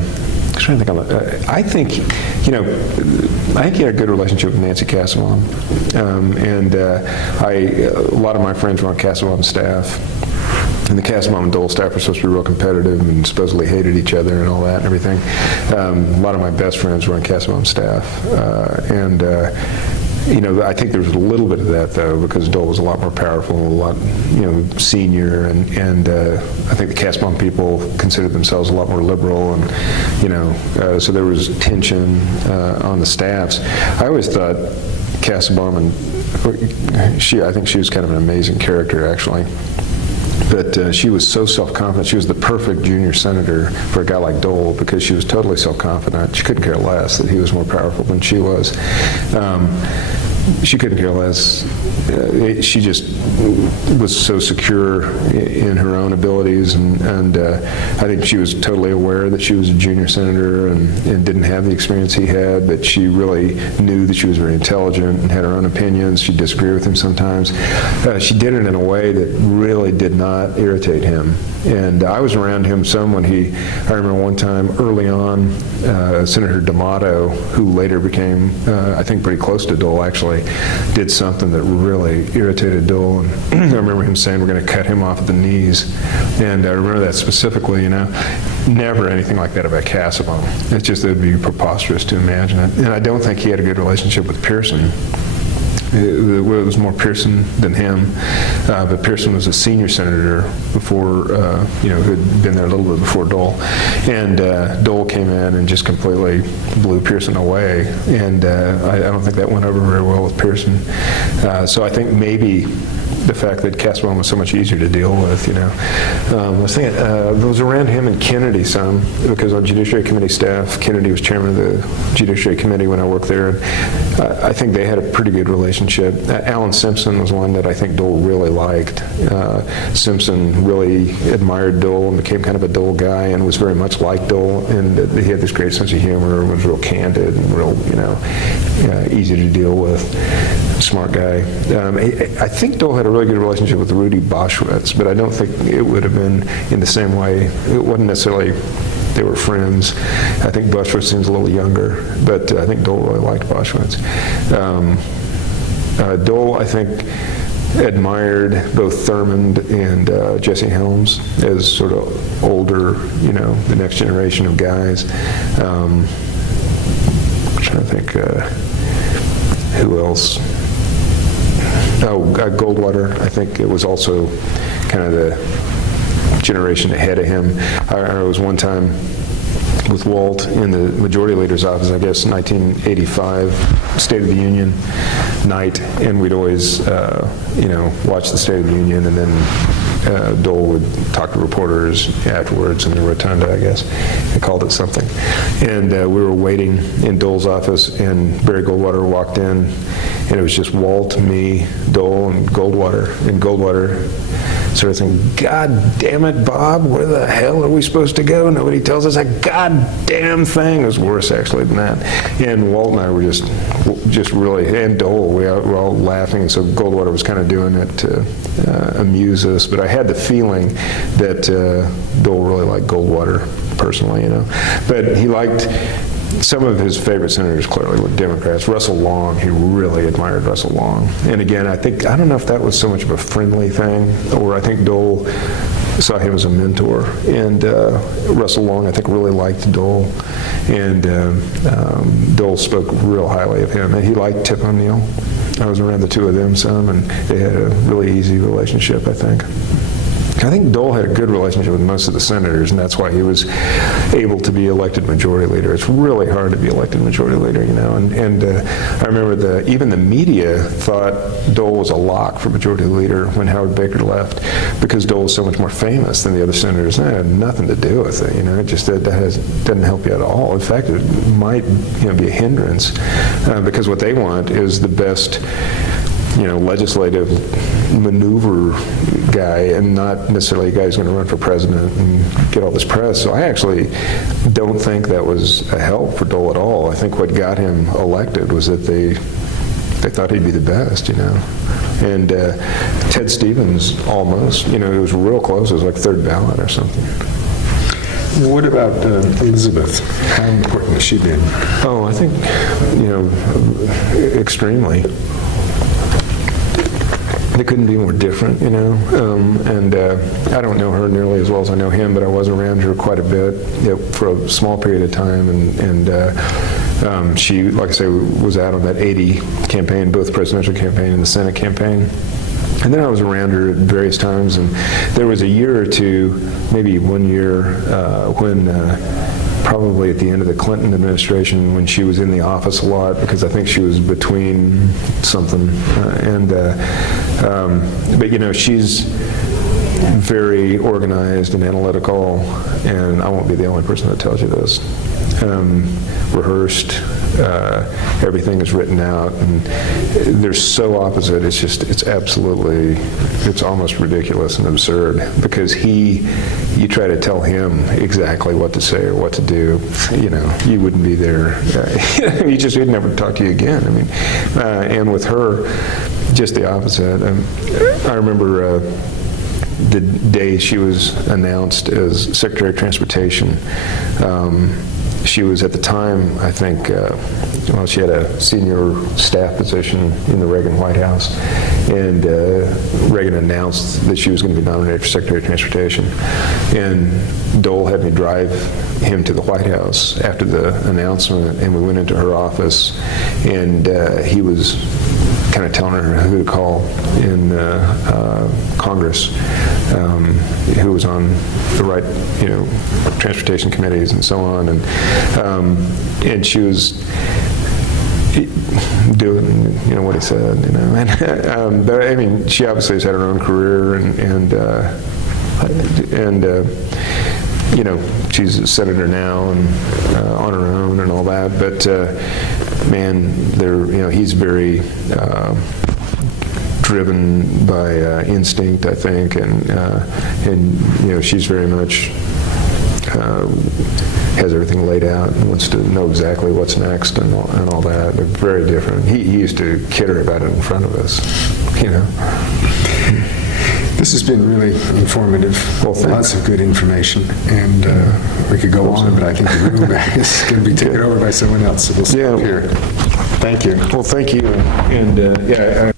trying to think of it. I think he had a good relationship with Nancy Kassebaum, and a lot of my friends were on Kassebaum's staff. And the Kassebaum and Dole staff were supposed to be real competitive and supposedly hated each other and all that and everything. A lot of my best friends were on Kassebaum's staff. I think there was a little bit of that, though, because Dole was a lot more powerful, a lot, senior, and I think the Kassebaum people considered themselves a lot more liberal, and, so there was tension on the staffs. I always thought Kassebaum, I think she was kind of an amazing character, actually. But she was so self-confident. She was the perfect junior senator for a guy like Dole because she was totally self-confident. She couldn't care less that he was more powerful than she was. She couldn't care less. She just was so secure in her own abilities, and I think she was totally aware that she was a junior senator and didn't have the experience he had, but she really knew that she was very intelligent and had her own opinions. She disagreed with him sometimes. She did it in a way that really did not irritate him. And I was around him some when I remember one time early on, Senator D'Amato, who later became, I think, pretty close to Dole, actually, did something that really irritated Dole. And I remember him saying, we're going to cut him off at the knees. And I remember that specifically, never anything like that about Casabon. It's just, it would be preposterous to imagine it. And I don't think he had a good relationship with Pearson. It was more Pearson than him, but Pearson was a senior senator before, who had been there a little bit before Dole. And Dole came in and just completely blew Pearson away. And I don't think that went over very well with Pearson. So I think maybe the fact that Casabon was so much easier to deal with, I was thinking, I was around him and Kennedy some, because on Judiciary Committee staff, Kennedy was chairman of the Judiciary Committee when I worked there. And I think they had a pretty good relationship. Alan Simpson was one that I think Dole really liked. Simpson really admired Dole and became kind of a Dole guy and was very much like Dole. And he had this great sense of humor, was real candid and real, easy to deal with. Smart guy. I think Dole had a really good relationship with Rudy Boschwitz, but I don't think it would have been in the same way. It wasn't necessarily they were friends. I think Boschwitz seems a little younger, but I think Dole really liked Boschwitz. Dole, I think, admired both Thurmond and Jesse Helms as sort of older, the next generation of guys. I'm trying to think who else. Goldwater, I think it was also kind of the generation ahead of him. I was one time with Walt in the Majority Leader's office, I guess 1985, State of the Union night, and we'd always, watch the State of the Union, and then Dole would talk to reporters afterwards in the rotunda, I guess. They called it something. And we were waiting in Dole's office, and Barry Goldwater walked in, and it was just Walt, me, Dole, and Goldwater. And Goldwater sort of saying, God damn it, Bob, where the hell are we supposed to go? Nobody tells us a goddamn thing. It was worse, actually, than that. And Walt and I were just really, and Dole, we were all laughing, and so Goldwater was kind of doing it to amuse us. But I had the feeling that Dole really liked Goldwater personally, But he liked, some of his favorite senators clearly were Democrats. Russell Long, he really admired Russell Long. And again, I don't know if that was so much of a friendly thing, or I think Dole saw him as a mentor. And Russell Long, I think, really liked Dole. And Dole spoke real highly of him. And he liked Tip O'Neill. I was around the two of them some, and they had a really easy relationship, I think. I think Dole had a good relationship with most of the senators, and that's why he was able to be elected majority leader. It's really hard to be elected majority leader, And I remember even the media thought Dole was a lock for majority leader when Howard Baker left, because Dole was so much more famous than the other senators. And that had nothing to do with it, It just doesn't help you at all. In fact, it might be a hindrance, because what they want is the best legislative maneuver guy, and not necessarily a guy who's going to run for president and get all this press. So I actually don't think that was a help for Dole at all. I think what got him elected was that they thought he'd be the best, And Ted Stevens almost, it was real close. It was like third ballot or something. What about Elizabeth? How important has she been? Oh, I think, extremely. They couldn't be more different, and I don't know her nearly as well as I know him, but I was around her quite a bit for a small period of time, and she, like I say, was out on that aide campaign, both presidential campaign and the Senate campaign. And then I was around her at various times, and there was a year or two, maybe 1 year, when probably at the end of the Clinton administration, when she was in the office a lot, because I think she was between something. But she's very organized and analytical, and I won't be the only person that tells you this. Rehearsed, everything is written out, and they're so opposite. It's absolutely, it's almost ridiculous and absurd, because you try to tell him exactly what to say or what to do, you wouldn't be there. He'd never talk to you again. And with her, just the opposite. I remember the day she was announced as Secretary of Transportation. She was, at the time, I think, she had a senior staff position in the Reagan White House, and Reagan announced that she was going to be nominated for Secretary of Transportation. And Dole had me drive him to the White House after the announcement, and we went into her office, and he was kind of telling her who to call in Congress, who was on the right, transportation committees and so on, and she was doing, what he said, but she obviously has had her own career, and she's a senator now and on her own and all that, but man, he's very driven by instinct, I think, and she's very much has everything laid out and wants to know exactly what's next and all that. They're very different. He used to kid her about it in front of us, This has been really informative. Well, lots of good information, and we could go on, but I think the room is going to be taken over by someone else, so we'll stop here. Thank you. Well, thank you, and I